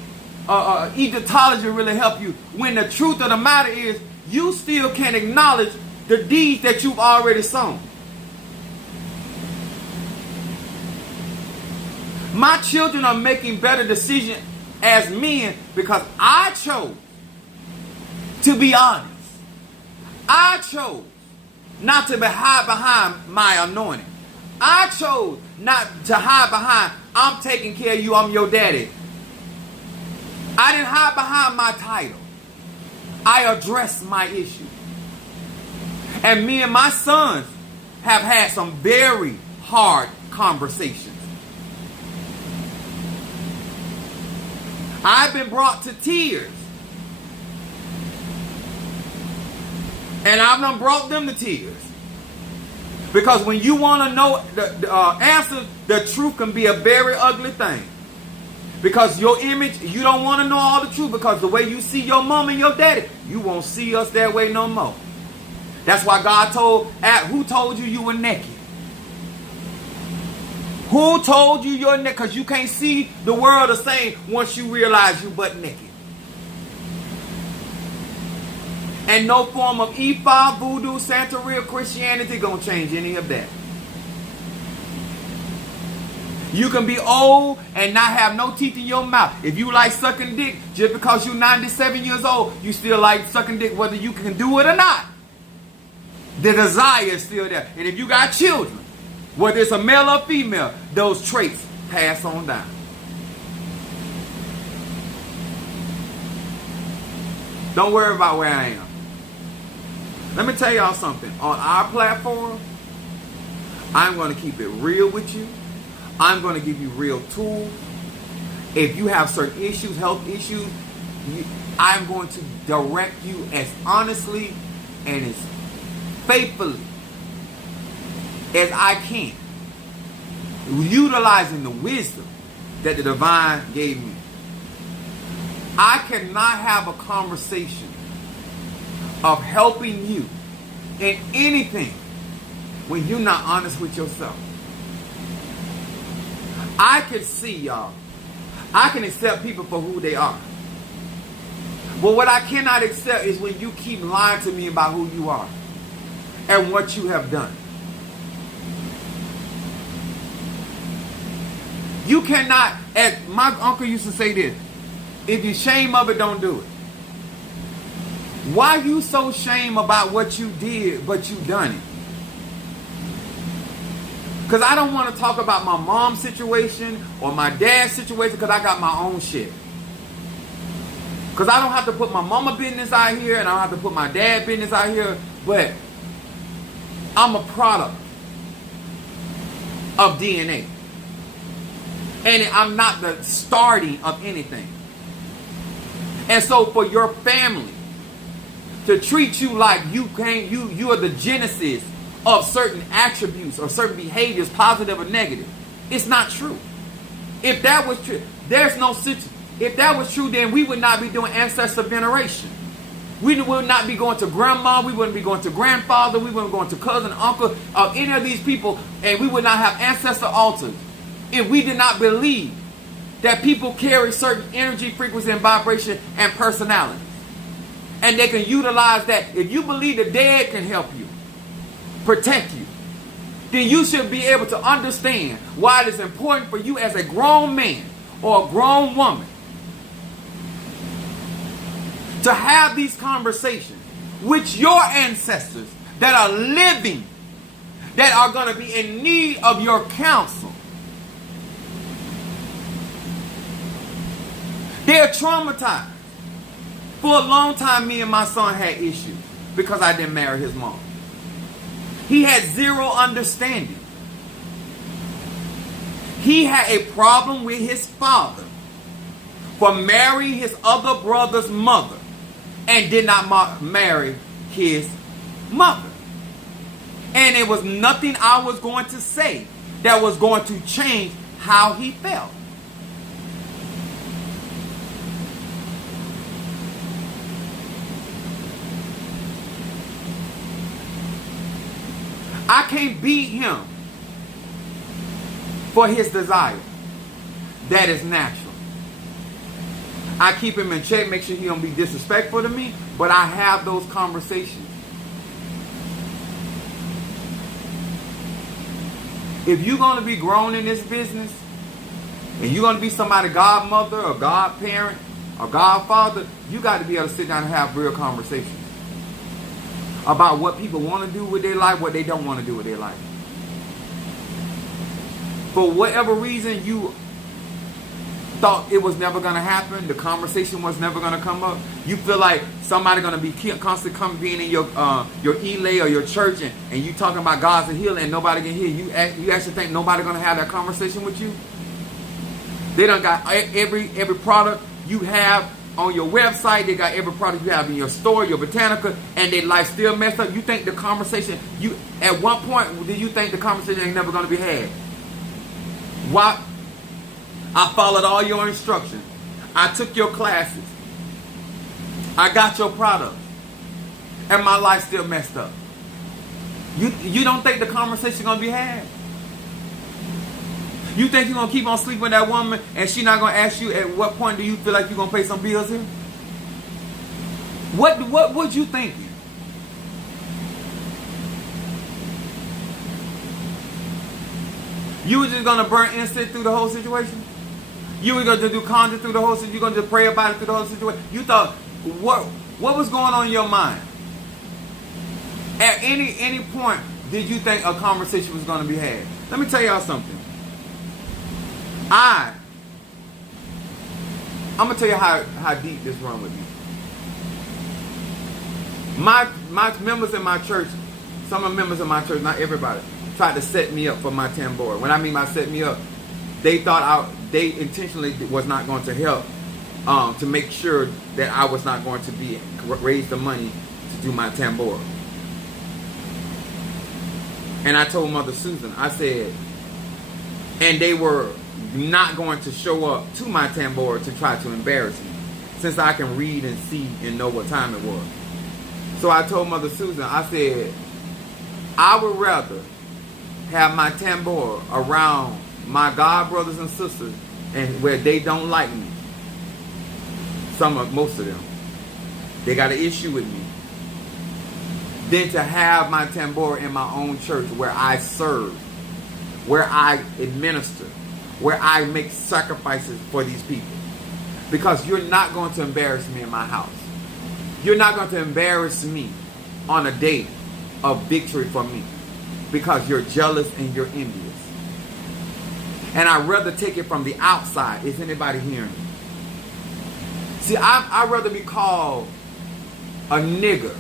Egyptology really help you? When the truth of the matter is, you still can't acknowledge the deeds that you've already sown. My children are making better decisions as men because I chose to be honest. I chose not to hide behind my anointing. I chose not to hide behind, I'm taking care of you, I'm your daddy. I didn't hide behind my title. I addressed my issue. And me and my sons have had some very hard conversations. I've been brought to tears. And I've done brought them to tears. Because when you want to know the answer, the truth can be a very ugly thing. Because your image, you don't want to know all the truth. Because the way you see your mom and your daddy, you won't see us that way no more. That's why God who told you you were naked? Who told you you're naked? Because you can't see the world the same once you realize you butt naked. And no form of Ifa, Voodoo, Santeria, Christianity gonna change any of that. You can be old and not have no teeth in your mouth. If you like sucking dick, just because you're 97 years old, you still like sucking dick whether you can do it or not. The desire is still there. And if you got children, whether it's a male or female, those traits pass on down. Don't worry about where I am. Let me tell y'all something. On our platform, I'm going to keep it real with you. I'm going to give you real tools. If you have certain issues, health issues, I'm going to direct you as honestly and as faithfully as I can, utilizing the wisdom that the divine gave me. I cannot have a conversation of helping you in anything when you're not honest with yourself. I can see y'all. I can accept people for who they are. But what I cannot accept is when you keep lying to me about who you are and what you have done. You cannot, as my uncle used to say this, if you're ashamed of it, don't do it. Why you so ashamed about what you did, but you done it? Because I don't want to talk about my mom's situation or my dad's situation because I got my own shit. Because I don't have to put my mama business out here and I don't have to put my dad business out here. But I'm a product of DNA. And I'm not the starting of anything. And so for your family to treat you like you are the genesis of certain attributes or certain behaviors, positive or negative, it's not true. If that was true, there's no situation. If that was true, then we would not be doing ancestor veneration. We would not be going to grandma. We wouldn't be going to grandfather. We wouldn't be going to cousin, uncle, any of these people. And we would not have ancestor altars if we did not believe that people carry certain energy, frequency, and vibration and personalities. And they can utilize that. If you believe the dead can help you, protect you, then you should be able to understand why it is important for you as a grown man or a grown woman to have these conversations with your ancestors that are living, that are going to be in need of your counsel. They're traumatized. For a long time, me and my son had issues because I didn't marry his mom. He had zero understanding. He had a problem with his father for marrying his other brother's mother and did not marry his mother. And it was nothing I was going to say that was going to change how he felt. I can't beat him for his desire. That is natural. I keep him in check, make sure he don't be disrespectful to me, but I have those conversations. If you're going to be grown in this business, and you're going to be somebody's godmother or godparent or godfather, you got to be able to sit down and have real conversations about what people want to do with their life, what they don't want to do with their life. For whatever reason you thought it was never going to happen, the conversation was never going to come up, you feel like somebody going to be constantly being in your elay or your church, and you talking about God's a healer and nobody can hear you. You actually think nobody going to have that conversation with you? They done got every product you have on your website. They got every product you have in your store, your Botanica, and their life still messed up. You think the conversation, at one point, do you think the conversation ain't never going to be had? Why? I followed all your instructions. I took your classes. I got your product. And my life still messed up. You don't think the conversation going to be had? You think you're going to keep on sleeping with that woman and she's not going to ask you at what point do you feel like you're going to pay some bills here? What would you think? You were just going to burn incense through the whole situation? You were going to do conjure through the whole situation? You're going to just pray about it through the whole situation? You thought, what was going on in your mind? At any point, did you think a conversation was going to be had? Let me tell y'all something. I'm going to tell you how deep this run with me. My members in my church, some of the members in my church, not everybody, tried to set me up for my tambor. When I mean by set me up, they thought they intentionally was not going to help to make sure that I was not going to raise the money to do my tambor. And I told Mother Susan, I said, and they were not going to show up to my tambor to try to embarrass me, since I can read and see and know what time it was. So I told Mother Susan, I said, I would rather have my tambor around my God brothers and sisters and where they don't like me. Most of them, they got an issue with me, than to have my tambor in my own church where I serve, where I administer, where I make sacrifices for these people. Because you're not going to embarrass me in my house. You're not going to embarrass me on a day of victory for me, because you're jealous and you're envious. And I'd rather take it from the outside. Is anybody hearing me? See, I'd rather be called a nigger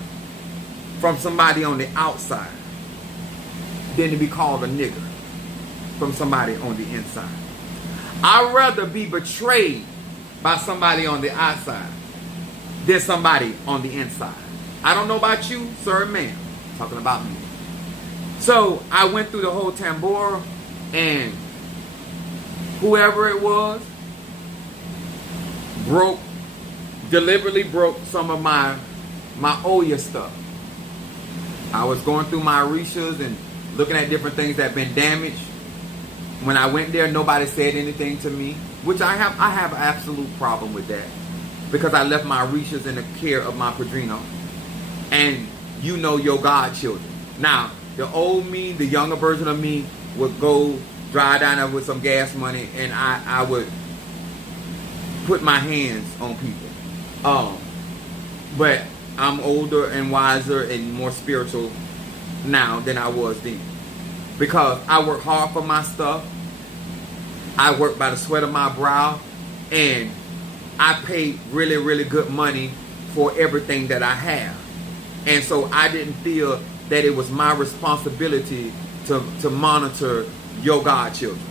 from somebody on the outside than to be called a nigger from somebody on the inside. I'd rather be betrayed by somebody on the outside than somebody on the inside. I don't know about you, sir and ma'am. I'm talking about me. So I went through the whole tambor, and whoever it was deliberately broke some of my Oya stuff. I was going through my Orishas and looking at different things that had been damaged. When I went there, nobody said anything to me, which I have an absolute problem with that, because I left my Orishas in the care of my Padrino, and you know your godchildren. Now, the old me, the younger version of me, would go drive down there with some gas money, and I would put my hands on people. But I'm older and wiser and more spiritual now than I was then, because I work hard for my stuff. I work by the sweat of my brow, and I pay really, really good money for everything that I have. And so I didn't feel that it was my responsibility to monitor your godchildren.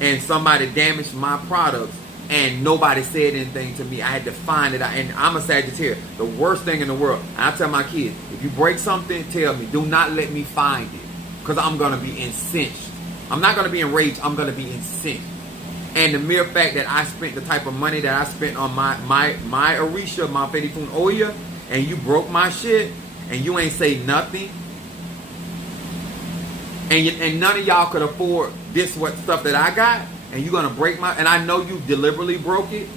And somebody damaged my products and nobody said anything to me. I had to find it out. And I'm a Sagittarius, the worst thing in the world. I tell my kids, if you break something, tell me. Do not let me find it, because I'm going to be incensed. I'm not going to be enraged. I'm going to be incensed. And the mere fact that I spent the type of money that I spent on my Orisha, my Fedifun Oya, and you broke my shit, and you ain't say nothing, and none of y'all could afford this what stuff that I got, and you're gonna break my, and I know you deliberately broke it.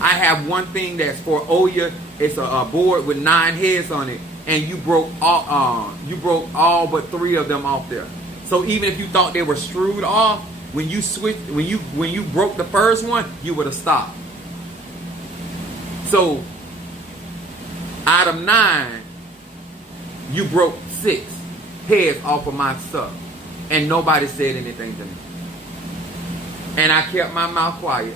I have one thing that's for Oya. It's a board with 9 heads on it, and you broke all but 3 of them off there. So even if you thought they were screwed off, when you switched, when you broke the first one, you would have stopped. So out of 9, you broke 6 heads off of my stuff, and nobody said anything to me. And I kept my mouth quiet.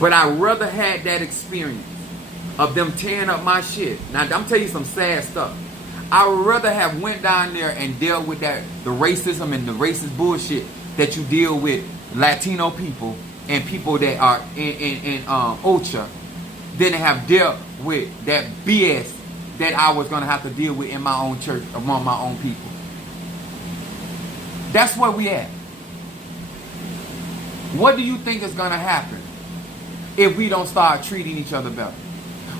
But I rather had that experience of them tearing up my shit. Now I'm telling you some sad stuff. I would rather have went down there and dealt with the racism and the racist bullshit that you deal with Latino people and people that are in OCHA than to have dealt with that BS that I was going to have to deal with in my own church among my own people. That's where we at. What do you think is going to happen if we don't start treating each other better?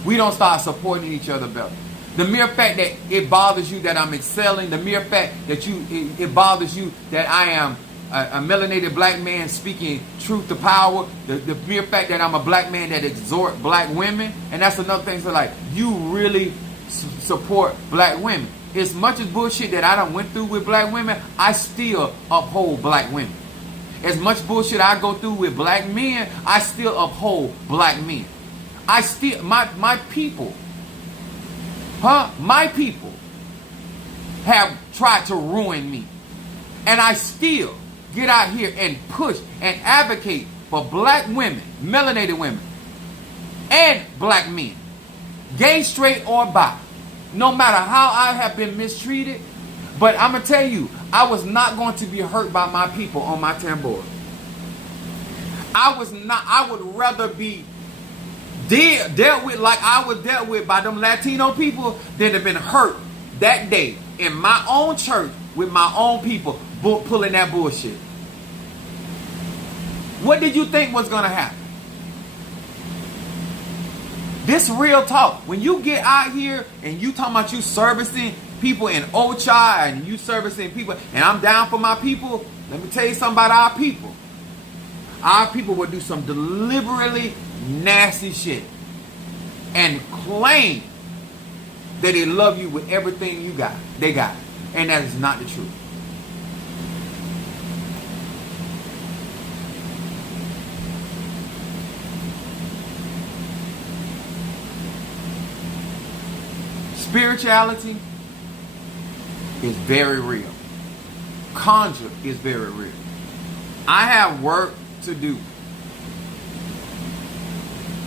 We don't start supporting each other better. The mere fact that it bothers you that I'm excelling, the mere fact that it bothers you that I am a melanated black man speaking truth to power, the mere fact that I'm a black man that exhort black women, and that's another thing. So like, you really support black women. As much as bullshit that I done went through with black women, I still uphold black women. As much bullshit I go through with black men, I still uphold black men. I still, my people, my people have tried to ruin me. And I still get out here and push and advocate for black women, melanated women, and black men, gay, straight, or bi. No matter how I have been mistreated, but I'm going to tell you, I was not going to be hurt by my people on my tambor. I would rather be dealt with like I was dealt with by them Latino people than have been hurt that day in my own church with my own people pulling that bullshit. What did you think was going to happen? This real talk. When you get out here and you talking about you servicing people in OCHA and you servicing people, and I'm down for my people, let me tell you something about our people. Our people will do some deliberately nasty shit and claim that they love you with everything you got. They got. And that is not the truth. Spirituality is very real. Conjure is very real. I have work to do.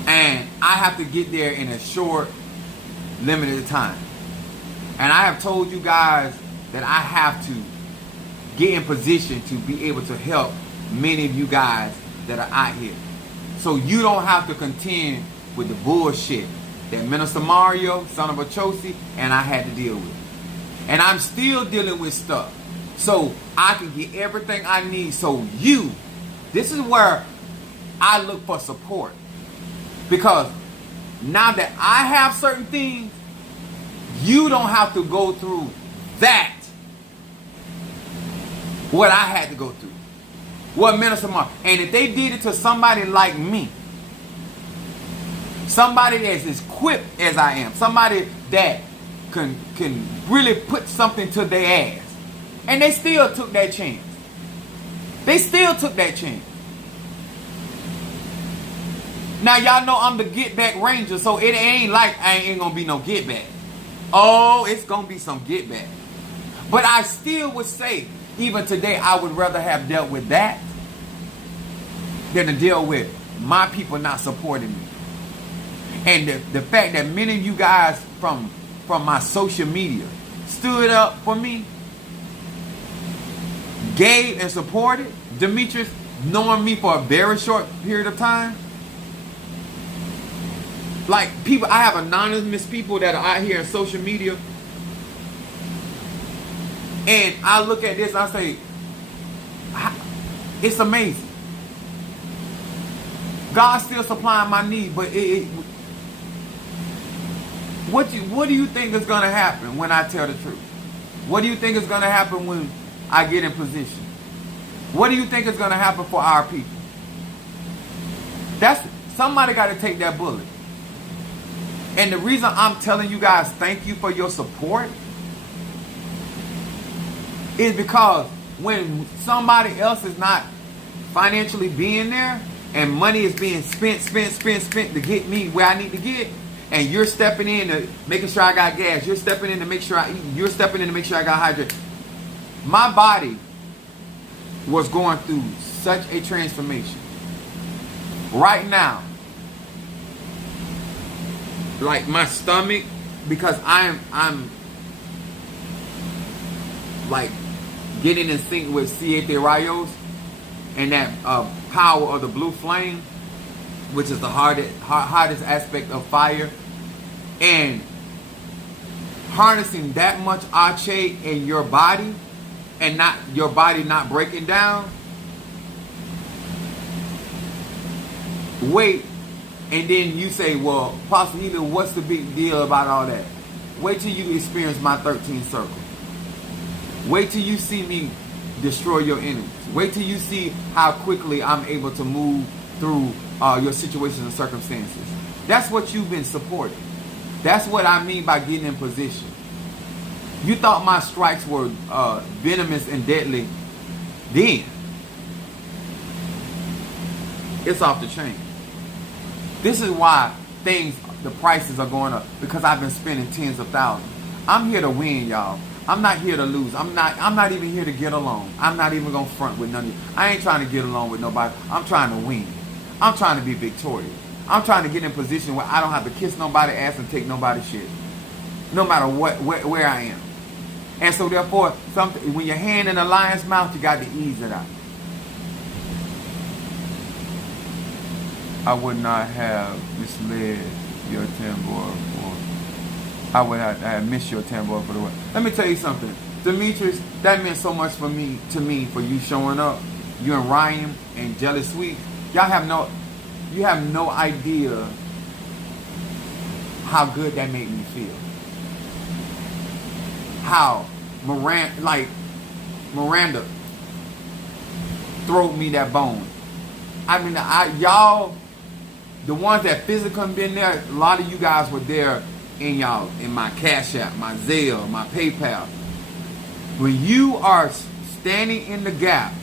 And I have to get there in a short, limited time. And I have told you guys that I have to get in position to be able to help many of you guys that are out here. So you don't have to contend with the bullshit that Minister Mario, son of a Chosi, and I had to deal with. And I'm still dealing with stuff. So I can get everything I need. So this is where I look for support. Because now that I have certain things, you don't have to go through that. What I had to go through. What Minister Mario. And if they did it to somebody like me, somebody that's as equipped as I am, somebody that can really put something to their ass, and they still took that chance. They still took that chance. Now y'all know I'm the get back ranger, so it ain't like I ain't gonna be no get back. Oh, it's gonna be some get back. But I still would say, even today, I would rather have dealt with that than to deal with my people not supporting me. And the fact that many of you guys from my social media stood up for me, gave and supported. Demetrius, knowing me for a very short period of time. Like people, I have anonymous people that are out here in social media. And I look at this, I say, it's amazing. God's still supplying my need, but what do you think is going to happen when I tell the truth? What do you think is going to happen when I get in position? What do you think is going to happen for our people? Somebody got to take that bullet. And the reason I'm telling you guys thank you for your support is because when somebody else is not financially being there and money is being spent to get me where I need to get, and you're stepping in to making sure I got gas, you're stepping in to make sure I eat, you're stepping in to make sure I got hydrated. My body was going through such a transformation. Right now, like my stomach, because I'm like getting in sync with Siete Rayos and that power of the blue flame, which is the hardest aspect of fire, and harnessing that much Ache in your body and not your body not breaking down. Wait, and then you say, well, Apostle Healy, what's the big deal about all that? Wait till you experience my 13th circle. Wait till you see me destroy your enemies. Wait till you see how quickly I'm able to move through your situations and circumstances. That's what you've been supporting. That's what I mean by getting in position. You thought my strikes were venomous and deadly then. It's off the chain. This is why the prices are going up, because I've been spending tens of thousands. I'm here to win, y'all. I'm not here to lose. I'm not even here to get along. I'm not even gonna front with none of you. I ain't trying to get along with nobody. I'm trying to win. I'm trying to be victorious. I'm trying to get in a position where I don't have to kiss nobody's ass and take nobody's shit, no matter where I am. And so therefore, when your hand in the lion's mouth, you got to ease it out. I would not have misled your tambour for. I would have missed your tambour for the way. Let me tell you something, Demetrius. That meant so much to me for you showing up. You and Ryan and Jelly Sweet. You have no idea how good that made me feel. How Miranda throwed me that bone. I mean, y'all. The ones that physically been there, a lot of you guys were there in my Cash App, my Zelle, my PayPal. When you are standing in the gap,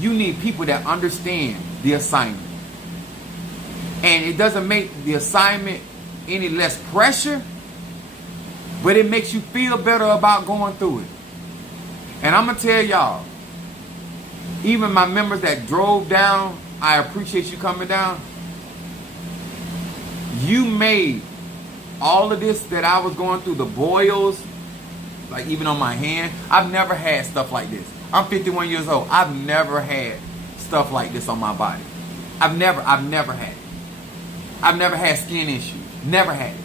you need people that understand the assignment. And it doesn't make the assignment any less pressure, but it makes you feel better about going through it. And I'm going to tell y'all, even my members that drove down, I appreciate you coming down. You made all of this that I was going through, the boils, like even on my hand. I've never had stuff like this. I'm 51 years old. I've never had stuff like this on my body. I've never had it. I've never had skin issues. Never had it.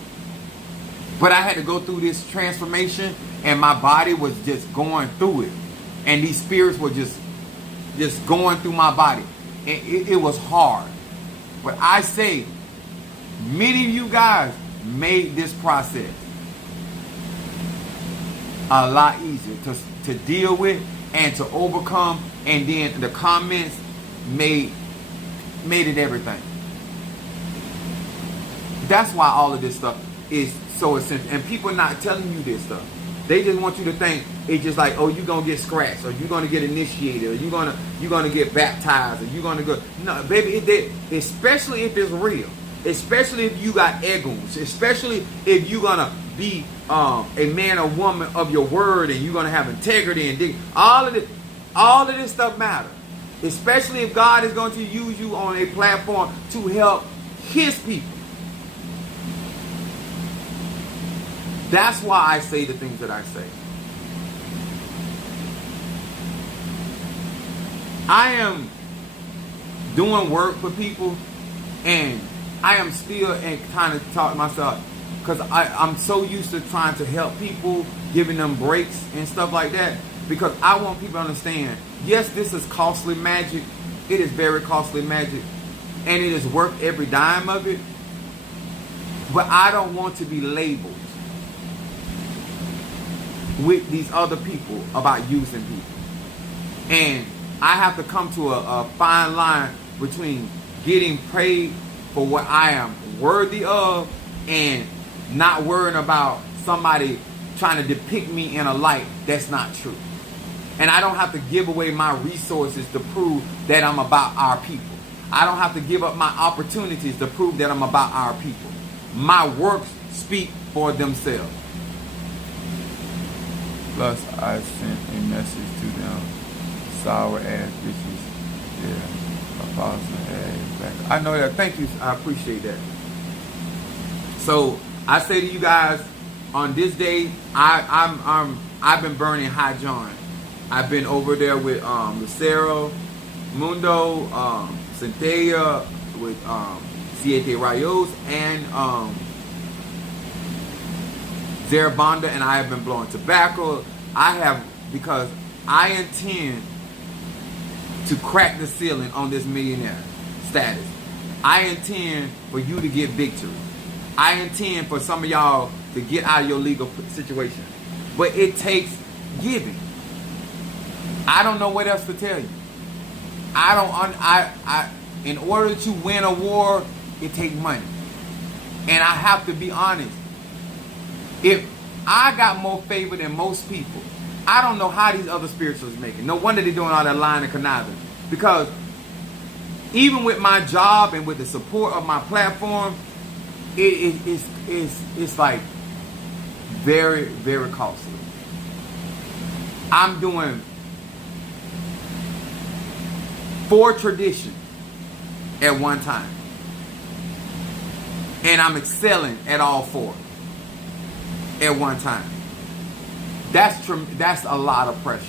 But I had to go through this transformation, and my body was just going through it. And these spirits were just going through my body. And it was hard. But I say, many of you guys made this process a lot easier to deal with and to overcome, and then the comments made it everything. That's why all of this stuff is so essential. And people are not telling you this stuff. They just want you to think it's just like, oh, you're gonna get scratched, or you're gonna get initiated, or you're gonna get baptized, or you're gonna go. No, baby, especially if it's real. Especially if you got egos, especially if you're gonna be a man or woman of your word, and you're gonna have integrity and dignity. All of this stuff matters. Especially if God is going to use you on a platform to help His people. That's why I say the things that I say. I am doing work for people, and I am still kind of talking to myself, because I'm so used to trying to help people, giving them breaks and stuff like that, because I want people to understand, yes, this is costly magic. It is very costly magic, and it is worth every dime of it, but I don't want to be labeled with these other people about using people. And I have to come to a fine line between getting paid for what I am worthy of and not worrying about somebody trying to depict me in a light that's not true. And I don't have to give away my resources to prove that I'm about our people. I don't have to give up my opportunities to prove that I'm about our people. My works speak for themselves. Plus, I sent a message to them. Sour ass bitches. Yeah. Apostle ass back. I know that. Thank you. I appreciate that. So I say to you guys, on this day, I've been burning High John. I've been over there with Lucero, Mundo, Cynthia, with Siete Rayos, and Zarabanda, and I have been blowing tobacco. Because I intend to crack the ceiling on this millionaire status. I intend for you to get victory. I intend for some of y'all to get out of your legal situation. But it takes giving. I don't know what else to tell you. In order to win a war, it takes money. And I have to be honest. If I got more favor than most people, I don't know how these other spirituals make it. No wonder they're doing all that lying and conniving. Because even with my job and with the support of my platform, it's like very, very costly. I'm doing 4 traditions at one time. And I'm excelling at all 4 at one time. That's a lot of pressure.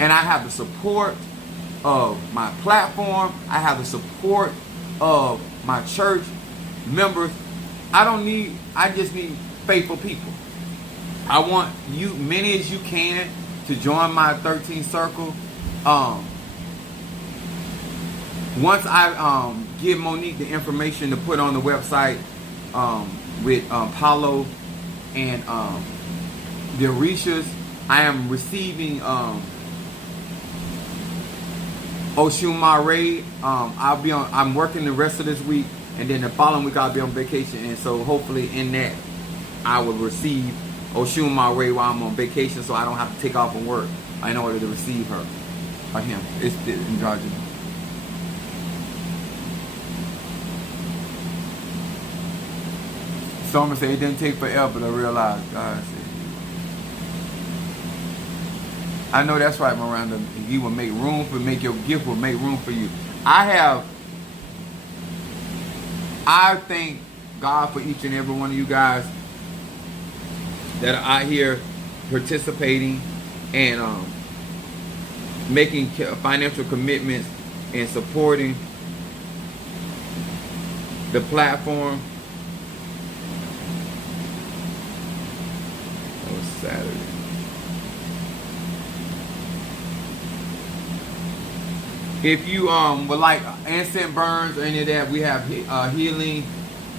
And I have the support of my platform. I have the support of my church members. I just need faithful people. I want you, many as you can, to join my 13 circle. Once I give Monique the information to put on the website with Paulo and the Orishas, I am receiving Oshun Mare. I'm working the rest of this week, and then the following week I'll be on vacation, and so hopefully in that I will receive Oshun Mare while I'm on vacation, so I don't have to take off from work in order to receive her or him. It's androgynous. Someone say it didn't take forever to realize God said. I know that's right, Miranda. He will make room for, make your gift will make room for you. I thank God for each and every one of you guys that are out here participating and making financial commitments and supporting the platform. That was Saturday. If you would like incense burns or any of that, we have healing,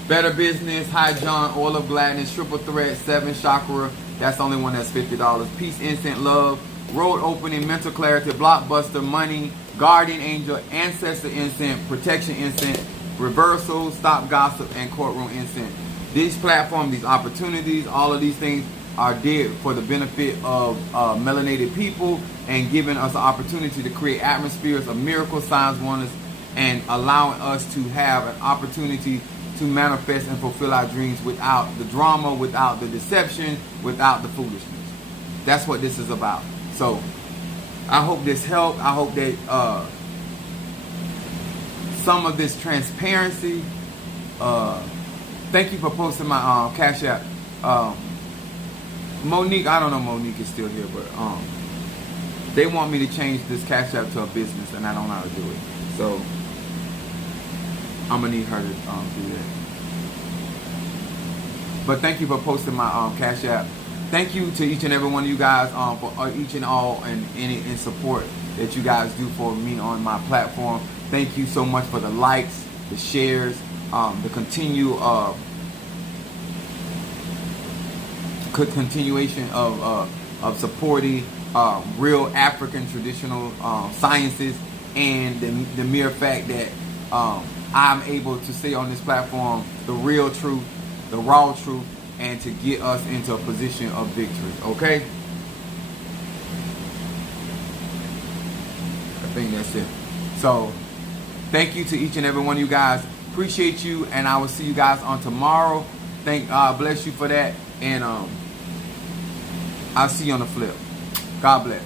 better business, High John, oil of gladness, triple threat, 7 chakra. That's the only one that's $50. Peace, incense, love, road opening, mental clarity, blockbuster, money, guardian angel, ancestor incense, protection incense, reversal, stop gossip, and courtroom incense. These platforms, these opportunities, all of these things are there for the benefit of melanated people and giving us an opportunity to create atmospheres of miracles, signs, wonders, and allowing us to have an opportunity to manifest and fulfill our dreams without the drama, without the deception, without the foolishness. That's what this is about. So I hope this helped. I hope that some of this transparency, thank you for posting my Cash App. Monique, I don't know if Monique is still here, but They want me to change this Cash App to a business, and I don't know how to do it. So I'm gonna need her to do that. But thank you for posting my Cash App. Thank you to each and every one of you guys for each and all and any support that you guys do for me on my platform. Thank you so much for the likes, the shares, the continuation of supporting real African traditional sciences, and the mere fact that I'm able to say on this platform the real truth, the raw truth, and to get us into a position of victory. Okay? I think that's it. So thank you to each and every one of you guys. Appreciate you, and I will see you guys on tomorrow. Thank God bless you for that, and I'll see you on the flip. God bless.